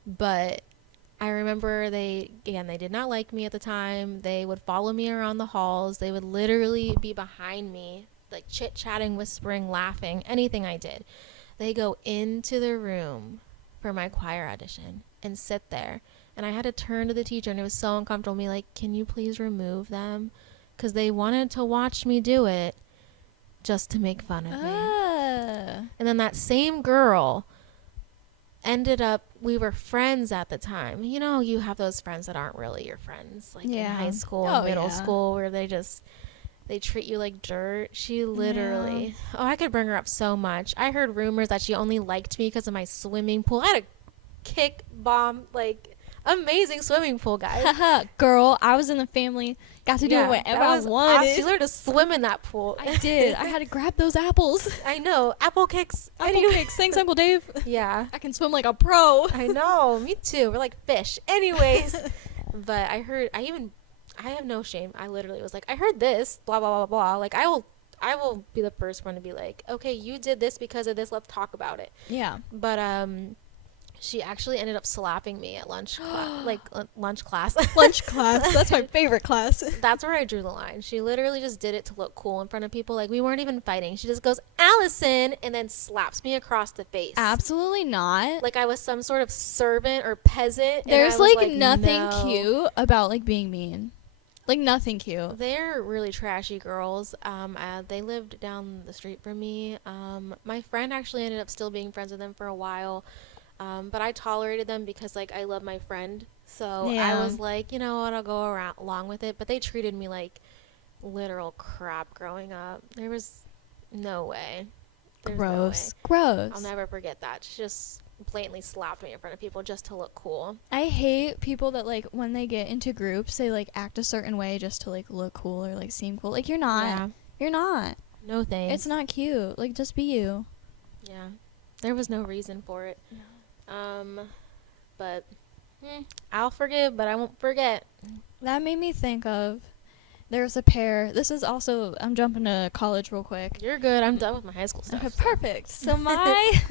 but I remember they did not like me at the time. They would follow me around the halls. They would literally be behind me, like chit-chatting, whispering, laughing, anything I did. They go into the room for my choir audition and sit there. And I had to turn to the teacher, and it was so uncomfortable. Me like, can you please remove them? Because they wanted to watch me do it just to make fun of me. And then that same girl ended up, we were friends at the time. You have those friends that aren't really your friends, like in high school and middle school, where they treat you like dirt. She literally, I could bring her up so much. I heard rumors that she only liked me because of my swimming pool. I had a kick bomb, like, amazing swimming pool, guys. Girl, I was in the family, got to do whatever I wanted. She learned to swim in that pool. I did. I had to grab those apples. I know. Apple kicks. Apple kicks. Thanks, Uncle Dave. Yeah. I can swim like a pro. I know. Me too. We're like fish. Anyways. But I have no shame. I literally was like, I heard this, blah, blah, blah, blah. Like, I will be the first one to be like, okay, you did this because of this. Let's talk about it. Yeah. But, she actually ended up slapping me at lunch class. Lunch class. That's my favorite class. That's where I drew the line. She literally just did it to look cool in front of people. Like, we weren't even fighting. She just goes, Allison, and then slaps me across the face. Absolutely not. Like I was some sort of servant or peasant. There's like nothing cute about like being mean. Like nothing cute. They're really trashy girls. They lived down the street from me. My friend actually ended up still being friends with them for a while. But I tolerated them because, like, I love my friend. So I was like, you know what, I'll go along with it. But they treated me like literal crap growing up. There was no way. Gross. I'll never forget that. She just blatantly slapped me in front of people just to look cool. I hate people that, like, when they get into groups, they, like, act a certain way just to, like, look cool or, like, seem cool. Like, you're not. Yeah. You're not. No thanks. It's not cute. Like, just be you. Yeah. There was no reason for it. No. But I'll forgive, but I won't forget. That made me think of, there's a pair. This is also, I'm jumping to college real quick. You're good. I'm done with my high school stuff. Okay, perfect. So my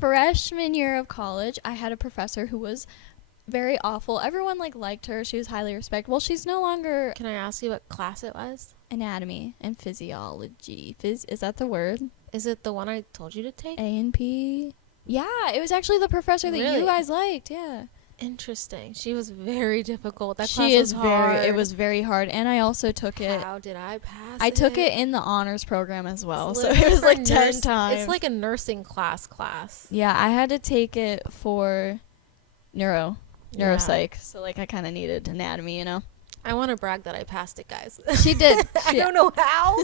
freshman year of college, I had a professor who was very awful. Everyone like liked her. She was highly respected. Well, she's no longer. Can I ask you what class it was? Anatomy and physiology. Is that the word? Is it the one I told you to take? A and P. Yeah, it was actually the professor that you guys liked. Yeah. Interesting. She was very difficult. That she class is was hard. It was very hard, and I also took it. How did I pass? I took it in the honors program as well, It's so it was like 10 times. It's like a nursing class. Yeah, I had to take it for neuropsych. So like I kind of needed anatomy, you know. I want to brag that I passed it, guys. She did. I don't know how,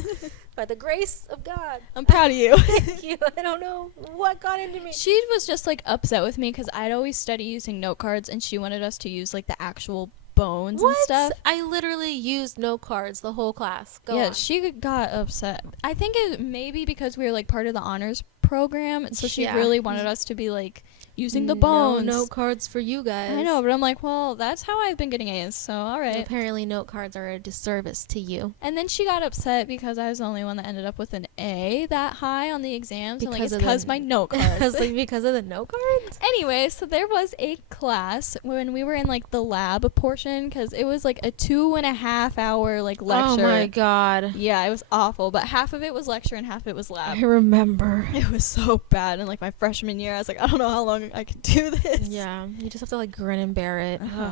by the grace of God. I'm proud of you. Thank you. I don't know what got into me. She was just like upset with me because I'd always study using note cards, and she wanted us to use like the actual bones and stuff. I literally used note cards the whole class. Go on. She got upset. I think it maybe because we were like part of the honors program, and so she really wanted us to be like using the No bones. note cards for you guys. I know, but I'm like, well, that's how I've been getting A's, so all right. Apparently, note cards are a disservice to you. And then she got upset because I was the only one that ended up with an A that high on the exams. And like, it's because my note cards. Like, because of the note cards? Anyway, so there was a class when we were in like the lab portion, because it was like a 2.5 hour like lecture. Oh my god. Yeah, it was awful, but half of it was lecture and half of it was lab. I remember. It was so bad. And like my freshman year, I was like, I don't know how long I can do this. Yeah, you just have to like grin and bear it. Uh-huh.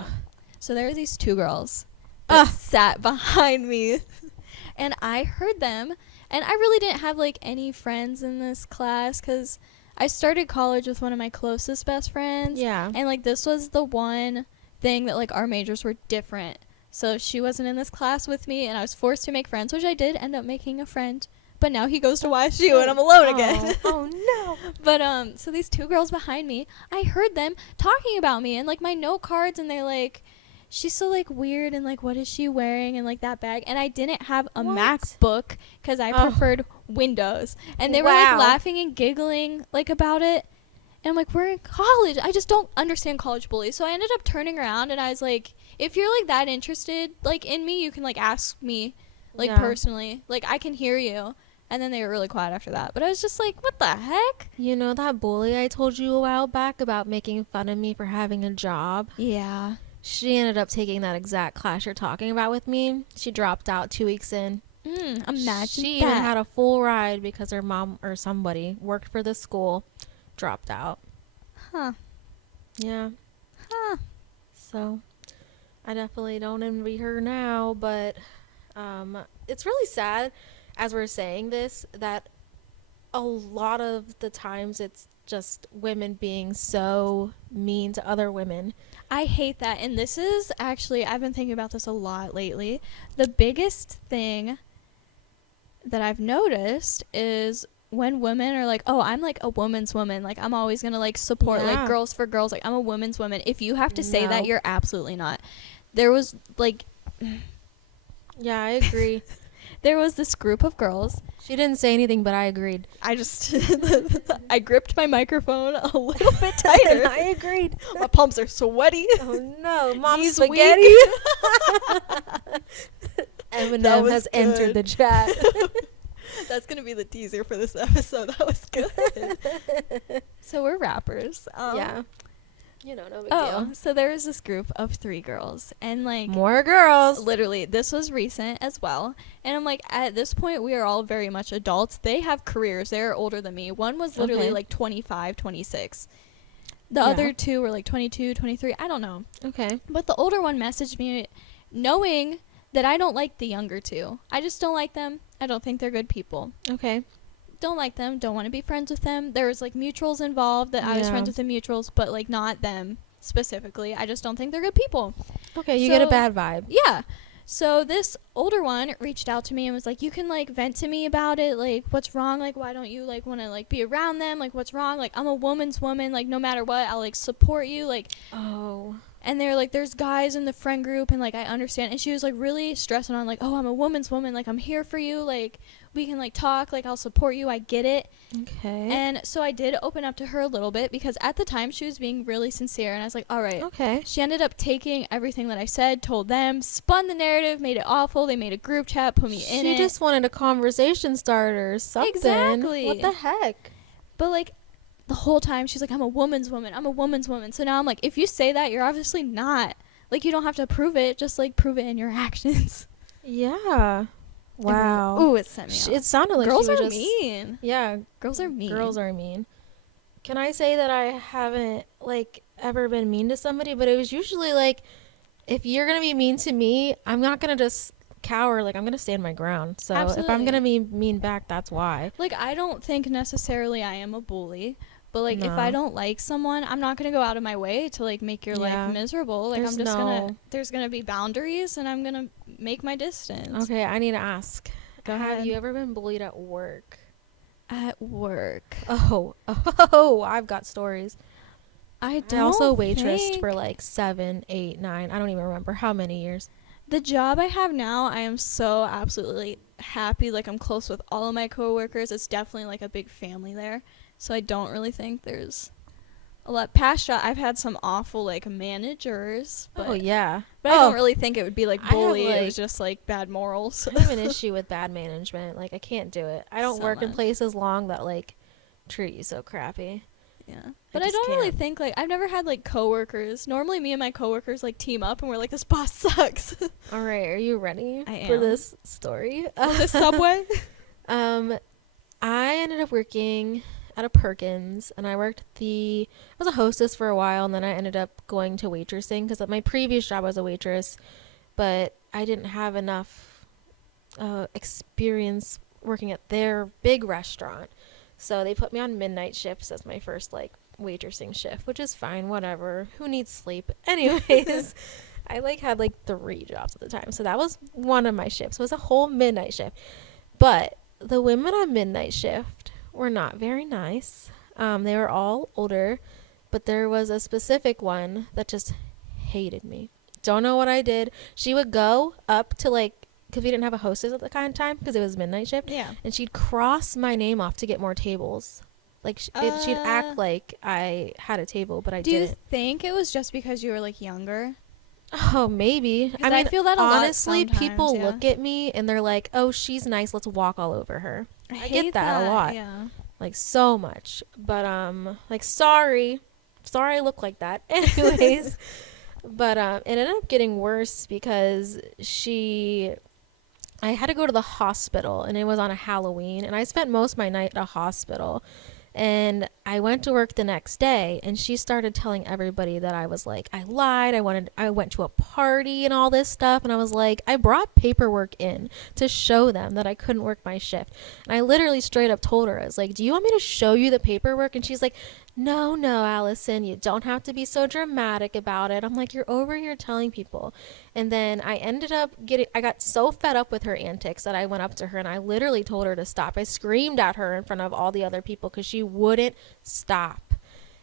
So there were these two girls that sat behind me, and I heard them, and I really didn't have like any friends in this class because I started college with one of my closest best friends. Yeah. And like this was the one thing that like our majors were different. So she wasn't in this class with me, and I was forced to make friends, which I did end up making a friend. But now he goes to YSU and I'm alone again. Oh no. But so these two girls behind me, I heard them talking about me and like my note cards, and they're like, she's so like weird, and like what is she wearing, and like that bag. And I didn't have a MacBook because I preferred Windows. And they were like laughing and giggling like about it. And I'm like, we're in college. I just don't understand college bullies. So I ended up turning around and I was like, if you're like that interested like in me, you can like ask me like personally. Like I can hear you. And then they were really quiet after that. But I was just like, what the heck? You know that bully I told you a while back about making fun of me for having a job? Yeah. She ended up taking that exact class you're talking about with me. She dropped out 2 weeks in. Imagine she even had a full ride because her mom or somebody worked for the school, dropped out. Huh. Yeah. Huh. So I definitely don't envy her now, but it's really sad as we're saying this that a lot of the times it's just women being so mean to other women. I hate that. And this is actually, I've been thinking about this a lot lately. The biggest thing that I've noticed is when women are like, oh, I'm like a woman's woman. Like, I'm always going to like support like girls for girls. Like, I'm a woman's woman. If you have to say that, you're absolutely not. There was like... Yeah, I agree. There was this group of girls. She didn't say anything, but I agreed. I just... I gripped my microphone a little bit tighter. I agreed. My palms are sweaty. Oh, no. Mom's Knees spaghetti. Eminem has entered the chat. That's going to be the teaser for this episode. That was good. So we're rappers. Yeah. You know, no big deal. So there was this group of 3 girls. And like... More girls. Literally, this was recent as well. And I'm like, at this point, we are all very much adults. They have careers. They're older than me. One was literally like 25, 26. The other 2 were like 22, 23. I don't know. Okay. But the older one messaged me knowing that I don't like the younger 2. I just don't like them. I don't think they're good people. Okay. Don't like them. Don't want to be friends with them. There was like mutuals involved that I was friends with the mutuals, but like not them specifically. I just don't think they're good people. Okay, you get a bad vibe. Yeah. So this older one reached out to me and was like, you can like vent to me about it. Like, what's wrong? Like, why don't you like want to like be around them? Like, what's wrong? Like, I'm a woman's woman. Like, no matter what, I'll like support you. Like, oh. And they're like, there's guys in the friend group, and like I understand. And she was like really stressing on like, oh, I'm a woman's woman. Like, I'm here for you. Like, we can like talk. Like, I'll support you. I get it. Okay. And so I did open up to her a little bit because at the time she was being really sincere, and I was like, all right. Okay. She ended up taking everything that I said, told them, spun the narrative, made it awful. They made a group chat, put me in it. She just wanted a conversation starter or something. Exactly. What the heck? But like the whole time she's like, I'm a woman's woman. I'm a woman's woman. So now I'm like, if you say that, you're obviously not. Like, you don't have to prove it. Just like prove it in your actions. Yeah. Wow. Ooh, it sent me off. It sounded like girls she was are just mean. Yeah. Girls are mean. Girls are mean. Can I say that I haven't like ever been mean to somebody, but it was usually like, if you're gonna be mean to me, I'm not gonna just cower. Like, I'm gonna stand my ground. So if I'm gonna be mean back, that's why. Like, I don't think necessarily I am a bully, but like if I don't like someone, I'm not gonna go out of my way to like make your life miserable. Like, there's gonna be boundaries, and I'm gonna make my distance. Okay, I need to ask. Go ahead. Have you ever been bullied at work? At work. Oh, I've got stories. I also waitressed for like 7, 8, 9. I don't even remember how many years. The job I have now, I am so absolutely happy. Like, I'm close with all of my coworkers. It's definitely like a big family there. So I don't really think there's past job, I've had some awful like managers, Oh but yeah. I don't Oh, really think it would be like I have bully. It was like just like bad morals. I have an issue with bad management. Like I can't do it. I don't So work in much. places long that like treat you so crappy. Yeah. I But I just don't really can't. think like I've never had like coworkers. Normally me and my coworkers like team up and we're like this boss sucks. All right, are you ready I for am. this story? Oh, this Subway? um, I ended up working at a Perkins, and I was a hostess for a while, and then I ended up going to waitressing because at my previous job I was a waitress, but I didn't have enough experience working at their big restaurant, so they put me on midnight shifts as my first like waitressing shift, which is fine, whatever. Who needs sleep? Anyways, I like had like 3 jobs at the time, so that was one of my shifts. It was a whole midnight shift, but the women on midnight shift were not very nice. They were all older, but there was a specific one that just hated me. Don't know what I did. She would go up to like, because we didn't have a hostess at the kind of time because it was midnight shift, Yeah. and she'd cross my name off to get more tables. Like she'd act like I had a table, but I Do you didn't. think it was just because you were like younger? Oh, maybe. Because I feel that a lot honestly, sometimes, people yeah. look at me and they're like, "Oh, she's nice. Let's walk all over her." I hate get that a lot. Yeah. Like so much. But like sorry I look like that. Anyways, but it ended up getting worse because I had to go to the hospital, and it was on a Halloween, and I spent most of my night at a hospital. And I went to work the next day, and she started telling everybody that I was like, I lied. I went to a party and all this stuff. And I was like, I brought paperwork in to show them that I couldn't work my shift. And I literally straight up told her, I was like, do you want me to show you the paperwork? And she's like, no, Allison, you don't have to be so dramatic about it. I'm like, you're over here telling people. And then I got so fed up with her antics that I went up to her and I literally told her to stop. I screamed at her in front of all the other people because she wouldn't stop.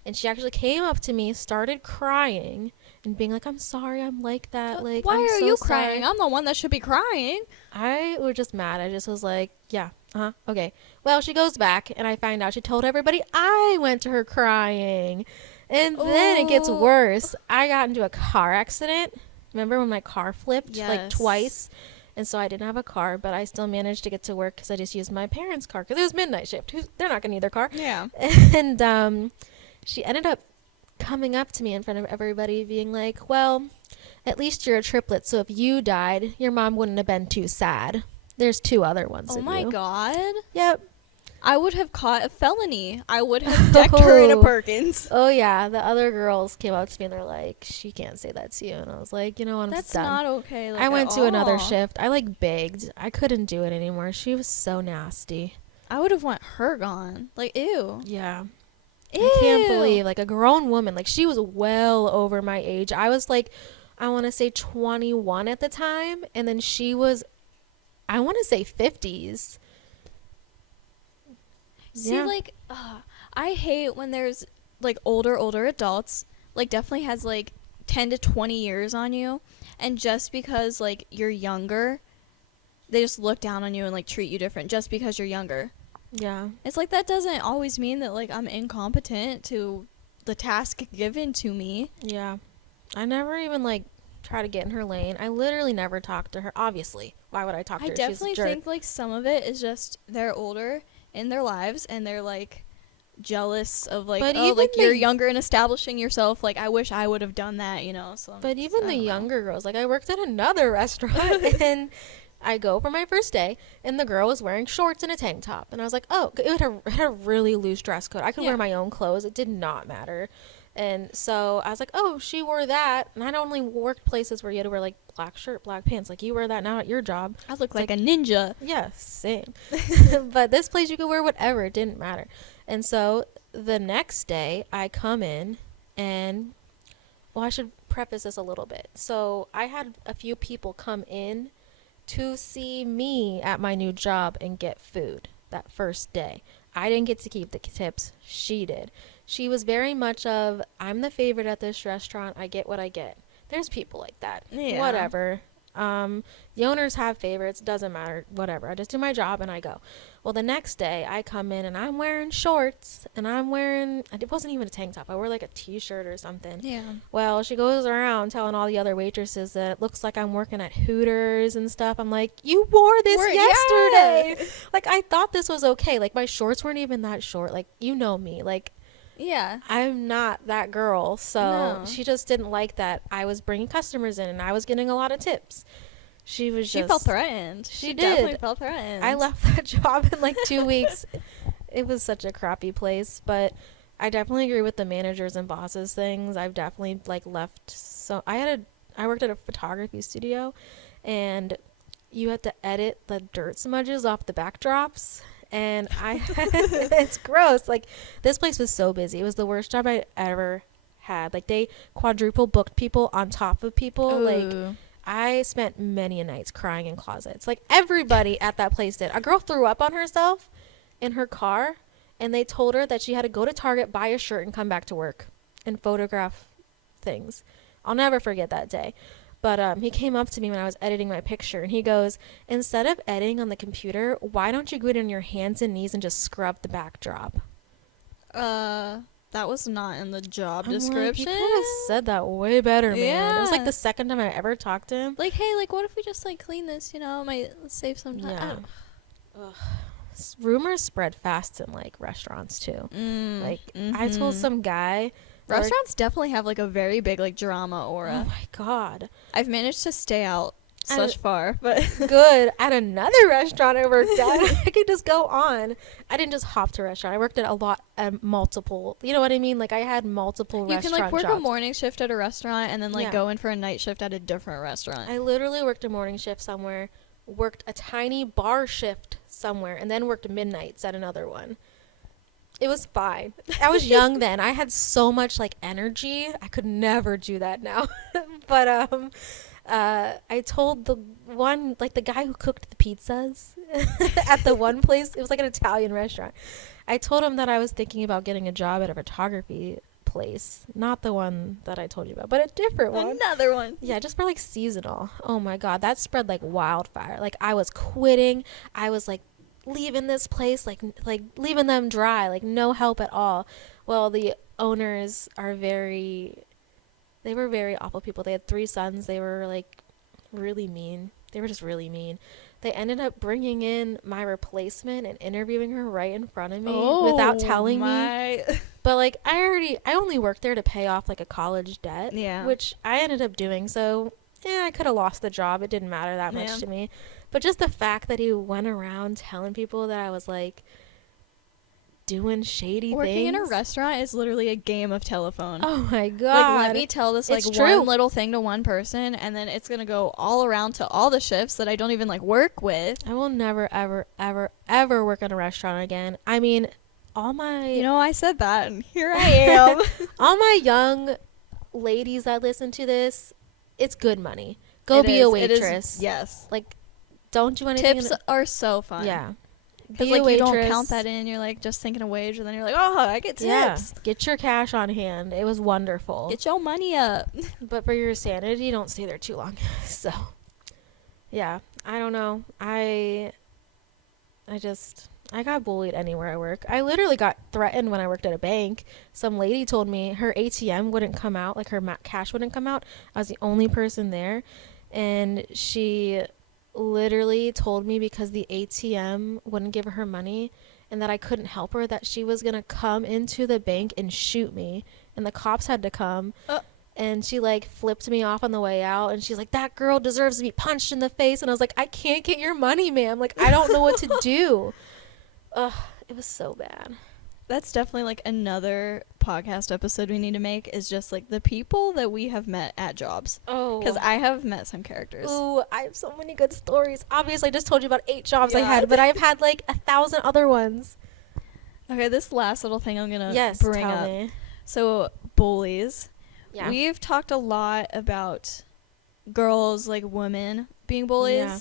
And she actually came up to me, started crying, and being like, I'm sorry, I'm like that. Like, why I'm are so you sorry. crying? I'm the one that should be crying. I was just mad. I just was like, yeah, okay. Well, she goes back, and I find out she told everybody I went to her crying. And then it gets Oh. worse. I got into a car accident. Remember when my car flipped like Yes. twice? And so I didn't have a car, but I still managed to get to work because I just used my parents' car because it was midnight shift. They're not going to need their car. Yeah. And she ended up coming up to me in front of everybody being like, well, at least you're a triplet, so if you died, your mom wouldn't have been too sad. There's 2 other ones Oh of my you. God. Yep. I would have caught a felony. I would have decked her in a Perkins. Oh yeah, the other girls came up to me and they're like, she can't say that to you. And I was like, you know what, I'm That's just done. not okay. Like, I went at to another all. shift. I like begged. I couldn't do it anymore. She was so nasty. I would have want her gone. Like, ew. Yeah. Ew. I can't believe, like, a grown woman, like, she was well over my age. I was, like, I want to say 21 at the time, and then she was, I want to say 50s. See, like, I hate when there's, like, older adults, like, definitely has, like, 10 to 20 years on you, and just because, like, you're younger, they just look down on you and, like, treat you different just because you're younger. Yeah. It's like that doesn't always mean that, like, I'm incompetent to the task given to me. Yeah. I never even, like, try to get in her lane. I literally never talked to her. Obviously. Why would I talk to I her? definitely She's a jerk. think, like, some of it is just they're older in their lives and they're, like, jealous of, like, But oh, even like, you're the- younger and establishing yourself. Like, I wish I would have done that, you know? So But even I the don't know. younger girls, like I worked at another restaurant and I go for my first day and the girl was wearing shorts and a tank top. And I was like, oh, it had a really loose dress code. I could Yeah. wear my own clothes. It did not matter. And so I was like, oh, she wore that. And I'd only worked places where you had to wear like black shirt, black pants. Like you wear that now at your job. I look like a ninja. Yeah, same. But this place you could wear whatever. It didn't matter. And so the next day I come in and, well, I should preface this a little bit. So I had a few people come in to see me at my new job and get food that first day. I didn't get to keep the tips. She did. She was very much of, I'm the favorite at this restaurant. I get what I get. There's people like that. Yeah. Whatever. The owners have favorites, doesn't matter, whatever. I just do my job and I go. Well, the next day I come in and I'm wearing shorts and it wasn't even a tank top. I wore like a t-shirt or something. Yeah. Well, she goes around telling all the other waitresses that it looks like I'm working at Hooters and stuff. I'm like, you wore this yesterday. Yeah. Like, I thought this was okay. Like, my shorts weren't even that short. Like, you know me. Like, Yeah. I'm not that girl. So No. she just didn't like that I was bringing customers in and I was getting a lot of tips. She Felt threatened. She definitely did. felt threatened. I left that job in like 2 weeks. It was such a crappy place, but I definitely agree with the managers and bosses things. I've definitely like left. So I worked at a photography studio, and you had to edit the dirt smudges off the backdrops, and it's gross. Like, this place was so busy. It was the worst job I ever had. Like, they quadruple booked people on top of people. Like, Ooh. I spent many a nights crying in closets. Like, everybody at that place did. A girl threw up on herself in her car, and they told her that she had to go to Target, buy a shirt, and come back to work and photograph things. I'll never forget that day. But he came up to me when I was editing my picture, and he goes, instead of editing on the computer, why don't you go on your hands and knees and just scrub the backdrop? That was not in the job I'm description. Like, you could have said that way better, man. It was like Yeah. the second time I ever talked to him. Like, hey, like, what if we just like clean this? You know, might save some time. Yeah. Rumors spread fast in like restaurants too. Like, I told some guy. Restaurants definitely have like a very big like drama aura. Oh my god. I've managed to stay out I- such far, but Good. At another restaurant I worked at, I could just go on. I didn't just hop to a restaurant. I worked at multiple. You know what I mean? Like, I had multiple you can restaurant like work jobs. a morning shift at a restaurant and then like Yeah. go in for a night shift at a different restaurant. I literally worked a morning shift somewhere, worked a tiny bar shift somewhere, and then worked midnights at another one. It was fine. I was young then. I had so much like energy. I could never do that now. But I told the one, like the guy who cooked the pizzas at the one place, it was like an Italian restaurant. I told him that I was thinking about getting a job at a photography place, not the one that I told you about, but a different one. Another one. Yeah, just for like seasonal. Oh my god, that spread like wildfire. Like, I was quitting. I was like leaving this place, like leaving them dry, like no help at all. Well, the owners they were very awful people. They had 3 sons. They were like really mean. They were just really mean. They ended up bringing in my replacement and interviewing her right in front of me without telling me. But like, I only worked there to pay off like a college debt, Yeah. which I ended up doing. So I could have lost the job. It didn't matter that much Yeah. to me. But just the fact that he went around telling people that I was like doing shady Working things. in a restaurant is literally a game of telephone. Oh my god. Like, let me tell this like It's true. one little thing to one person, and then it's gonna go all around to all the shifts that I don't even like work with. I will never, ever, ever, ever work in a restaurant again. I mean, all my You know, I said that, and here I am. all my young ladies that listen to this, it's good money. Go It be is, a it is- waitress. yes. Like, don't do anything. Tips are so fun. Yeah. Because Be like a you don't waitress. count that in. You're like just thinking a wage, and then you're like, oh, I get Yeah. tips. Get your cash on hand. It was wonderful. Get your money up. But for your sanity, don't stay there too long. So, yeah, I don't know. I got bullied anywhere I work. I literally got threatened when I worked at a bank. Some lady told me her ATM wouldn't come out, like her cash wouldn't come out. I was the only person there, and she literally told me because the ATM wouldn't give her money and that I couldn't help her, that she was gonna come into the bank and shoot me, and the cops had to come. And she like flipped me off on the way out, and she's like, that girl deserves to be punched in the face. And I was like, I can't get your money, ma'am. Like, I don't know what to do. Ugh, it was so bad. That's definitely like another podcast episode we need to make, is just like the people that we have met at jobs. Oh, Because I have met some characters. ooh, I have so many good stories. Obviously, I just told you about 8 jobs I Yeah. had, but I've had like 1,000 other ones. Okay, this last little thing I'm gonna Yes, bring tell up. me. So bullies. Yeah. We've talked a lot about girls, like women, being bullies. Yeah.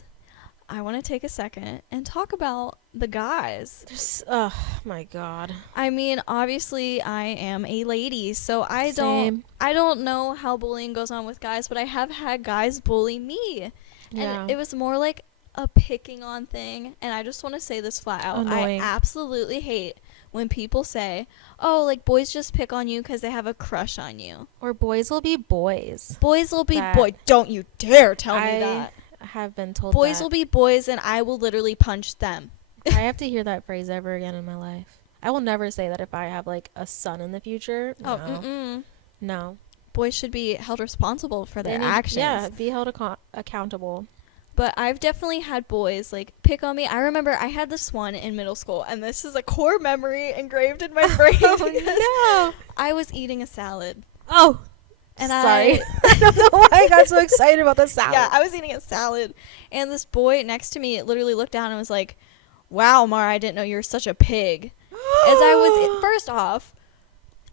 I want to take a second and talk about the guys. Oh my god. I mean, obviously I am a lady, so I Same. don't know how bullying goes on with guys, but I have had guys bully me. Yeah. And it was more like a picking on thing. And I just want to say this flat out. Annoying. I absolutely hate when people say, oh, like, boys just pick on you because they have a crush on you. Or boys will be boys. Boys will be That- boys. Don't you dare tell me I that. have been told Boys that. will be boys, and I will literally punch them. I have to hear that phrase ever again in my life. I will never say that if I have, like, a son in the future. Oh, No. No. boys should be held responsible for their They need- actions. Yeah, be held accountable. But I've definitely had boys, like, pick on me. I remember I had this one in middle school, and this is a core memory engraved in my brain. Oh, no. I was eating a salad. Oh, And sorry. I don't know why I got so excited about the salad. Yeah, I was eating a salad. And this boy next to me literally looked down and was like, wow, Mara, I didn't know you were such a pig. As I was, first off,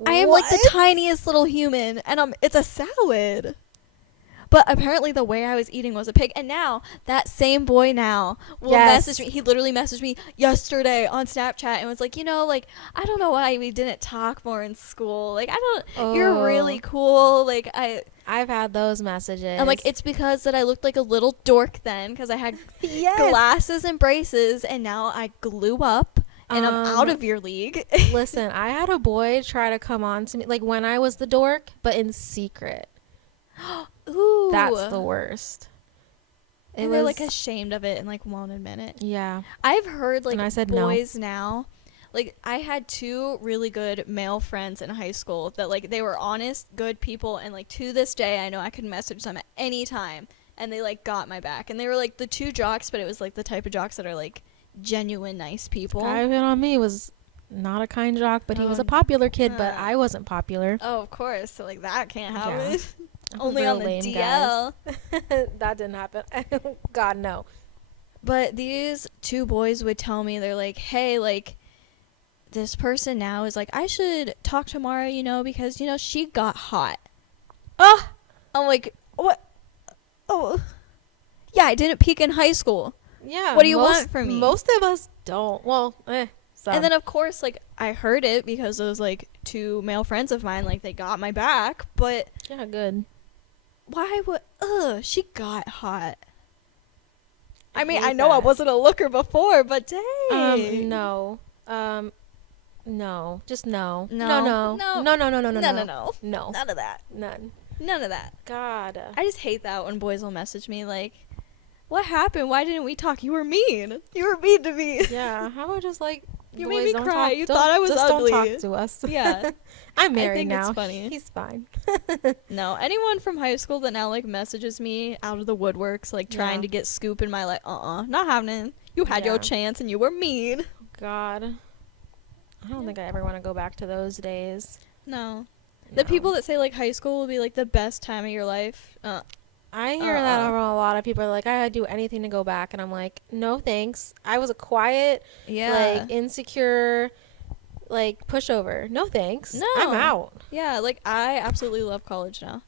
I am like the What? tiniest little human, and it's a salad. But apparently the way I was eating was a pig. And now, that same boy now will Yes. message me. He literally messaged me yesterday on Snapchat and was like, like, I don't know why we didn't talk more in school. Like, you're Oh. really cool. Like, I've had those messages. I'm like, it's because that I looked like a little dork then because I had yes. glasses and braces, and now I glue up. And I'm out of your league. Listen, I had a boy try to come on to me, like, when I was the dork, but in secret. Ooh. That's the worst. And they're, like, ashamed of it and, like, won't admit it. Yeah. I've heard, like, And I said no. boys now. Like, I had two really good male friends in high school that, like, they were honest, good people. And, like, to this day, I know I could message them at any time. And they, like, got my back. And they were, like, the two jocks, but it was, like, the type of jocks that are, like, genuine nice people. Guy who hit on me was not a kind jock, but he was a popular kid, but I wasn't popular. Oh, of course. So, like, that can't Yeah. happen. I was Only real on the lame, DL. guys. That didn't happen. God, no. But these two boys would tell me, they're like, hey, like, this person now is like, I should talk to Mara, because, she got hot. Oh, I'm like, what? Oh, yeah, I didn't peak in high school. yeah. What do you want from me? Most of us don't. Well, some. And then, of course, like, I heard it because those, like, two male friends of mine, like, they got my back. But yeah, good. why would, she got hot. I mean, hate I know I that. wasn't a looker before, but dang. No. No. Just no. No. No. No. No. No. No. No. No. No, No. no. No. None of that. None. None of that. God. I just hate that when boys will message me like, what happened? Why didn't we talk? You were mean. You were mean to me. Yeah. How about just like You boys made me don't cry. talk- You don't- thought I was just ugly. Don't talk to us. Yeah. I'm married think it's now. funny. He's fine. No, anyone from high school that now like messages me out of the woodworks, like trying Yeah. to get scoop in my like, not happening. You had your Yeah. chance and you were mean. God. I don't think I ever want to go back to those days. No. The No. people that say like high school will be like the best time of your life. I hear that from a lot of people. Like, I'd do anything to go back, and I'm like, no thanks. I was a quiet, like insecure, like pushover. No thanks. No. I'm out. Yeah, like I absolutely love college now.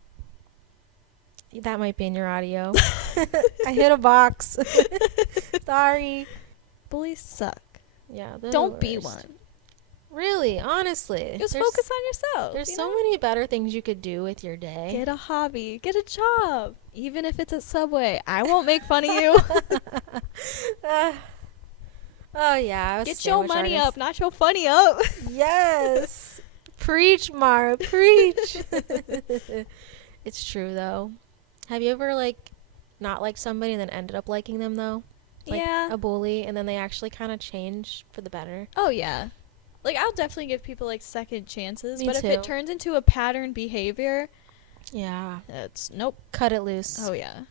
That might be in your audio. I hit a box. Sorry. Bullies suck. Yeah. they're Don't the be worst. one. Really, honestly. Just There's- focus on yourself. There's you so know? many better things you could do with your day. Get a hobby. Get a job. Even if it's at Subway. I won't make fun of you. Oh yeah. I was a Get your sandwich money artist. up, not your funny up. Yes. Preach, Mara. Preach. It's true though. Have you ever like not liked somebody and then ended up liking them though? Like Yeah. a bully, and then they actually kind of change for the better. Oh yeah. Like I'll definitely give people like second chances, Me but if too. it turns into a pattern behavior, Yeah. it's nope. Cut it loose. Oh yeah.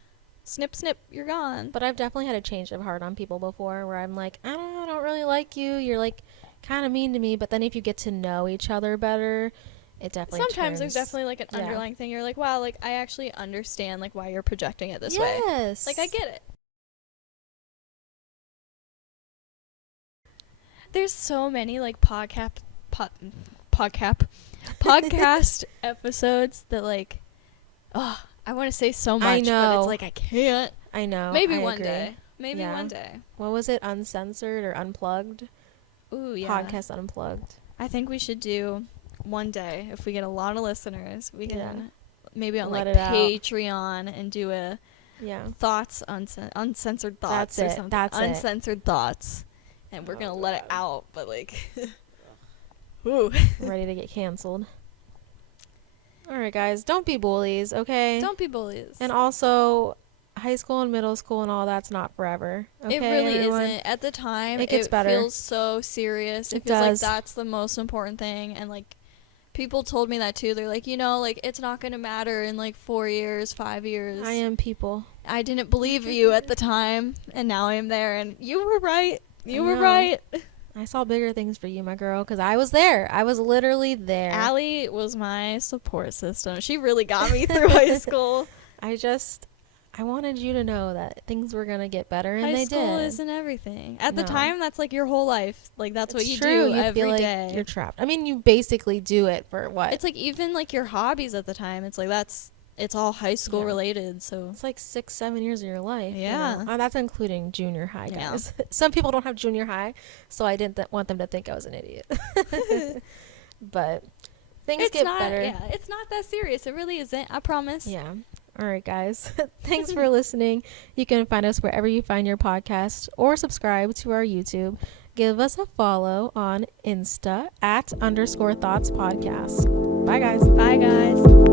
Snip snip, you're gone. But I've definitely had a change of heart on people before where I'm like, I don't really like you. You're like kind of mean to me. But then if you get to know each other better, it definitely Sometimes there's turns- definitely like an yeah. underlying thing. You're like, wow, like I actually understand like why you're projecting it this way. Yes. Like I get it. There's so many like podcast episodes that like, I want to say so much, I but know. it's like I can't. I know. Maybe I one agree. day. Maybe Yeah. one day. What was it? Uncensored or unplugged? Ooh yeah. Podcast unplugged. I think we should do one day if we get a lot of listeners. We can Yeah. maybe on Let like it out. Patreon and do a Yeah. thoughts, uncensored thoughts That's or it. something. That's it. Uncensored thoughts. And we're Oh, going to let it God. out, but like, ooh. Ready to get canceled. All right, guys, don't be bullies, okay? Don't be bullies. And also, high school and middle school and all that's not forever. Okay, It really everyone? isn't. At the time, It gets better. feels so serious. It It feels like does. that's the most important thing. And like, people told me that too. They're like, you know, like it's not going to matter in like 4 years, 5 years. I am people. I didn't believe you at the time, and now I am there. And you were right. You I were know. right. I saw bigger things for you, my girl, because I was there. I was literally there. Allie was my support system. She really got me through high school. I wanted you to know that things were gonna get better, and High they school did. isn't everything. At the No. time, that's like your whole life. Like that's what It's you true. do You every feel like day. you're trapped. I mean, you basically do it for what? It's like even like your hobbies at the time. It's like it's all high school Yeah. related. So It's like 6-7 years of your life. Yeah. You know? That's including junior high, Yeah. guys. Some people don't have junior high, so I didn't want them to think I was an idiot. But things it's get not. better. Yeah, it's not that serious. It really isn't. I promise. Yeah. All right, guys. Thanks for listening. You can find us wherever you find your podcast or subscribe to our YouTube. Give us a follow on Insta @_thoughts podcast. Bye, guys. Bye, guys.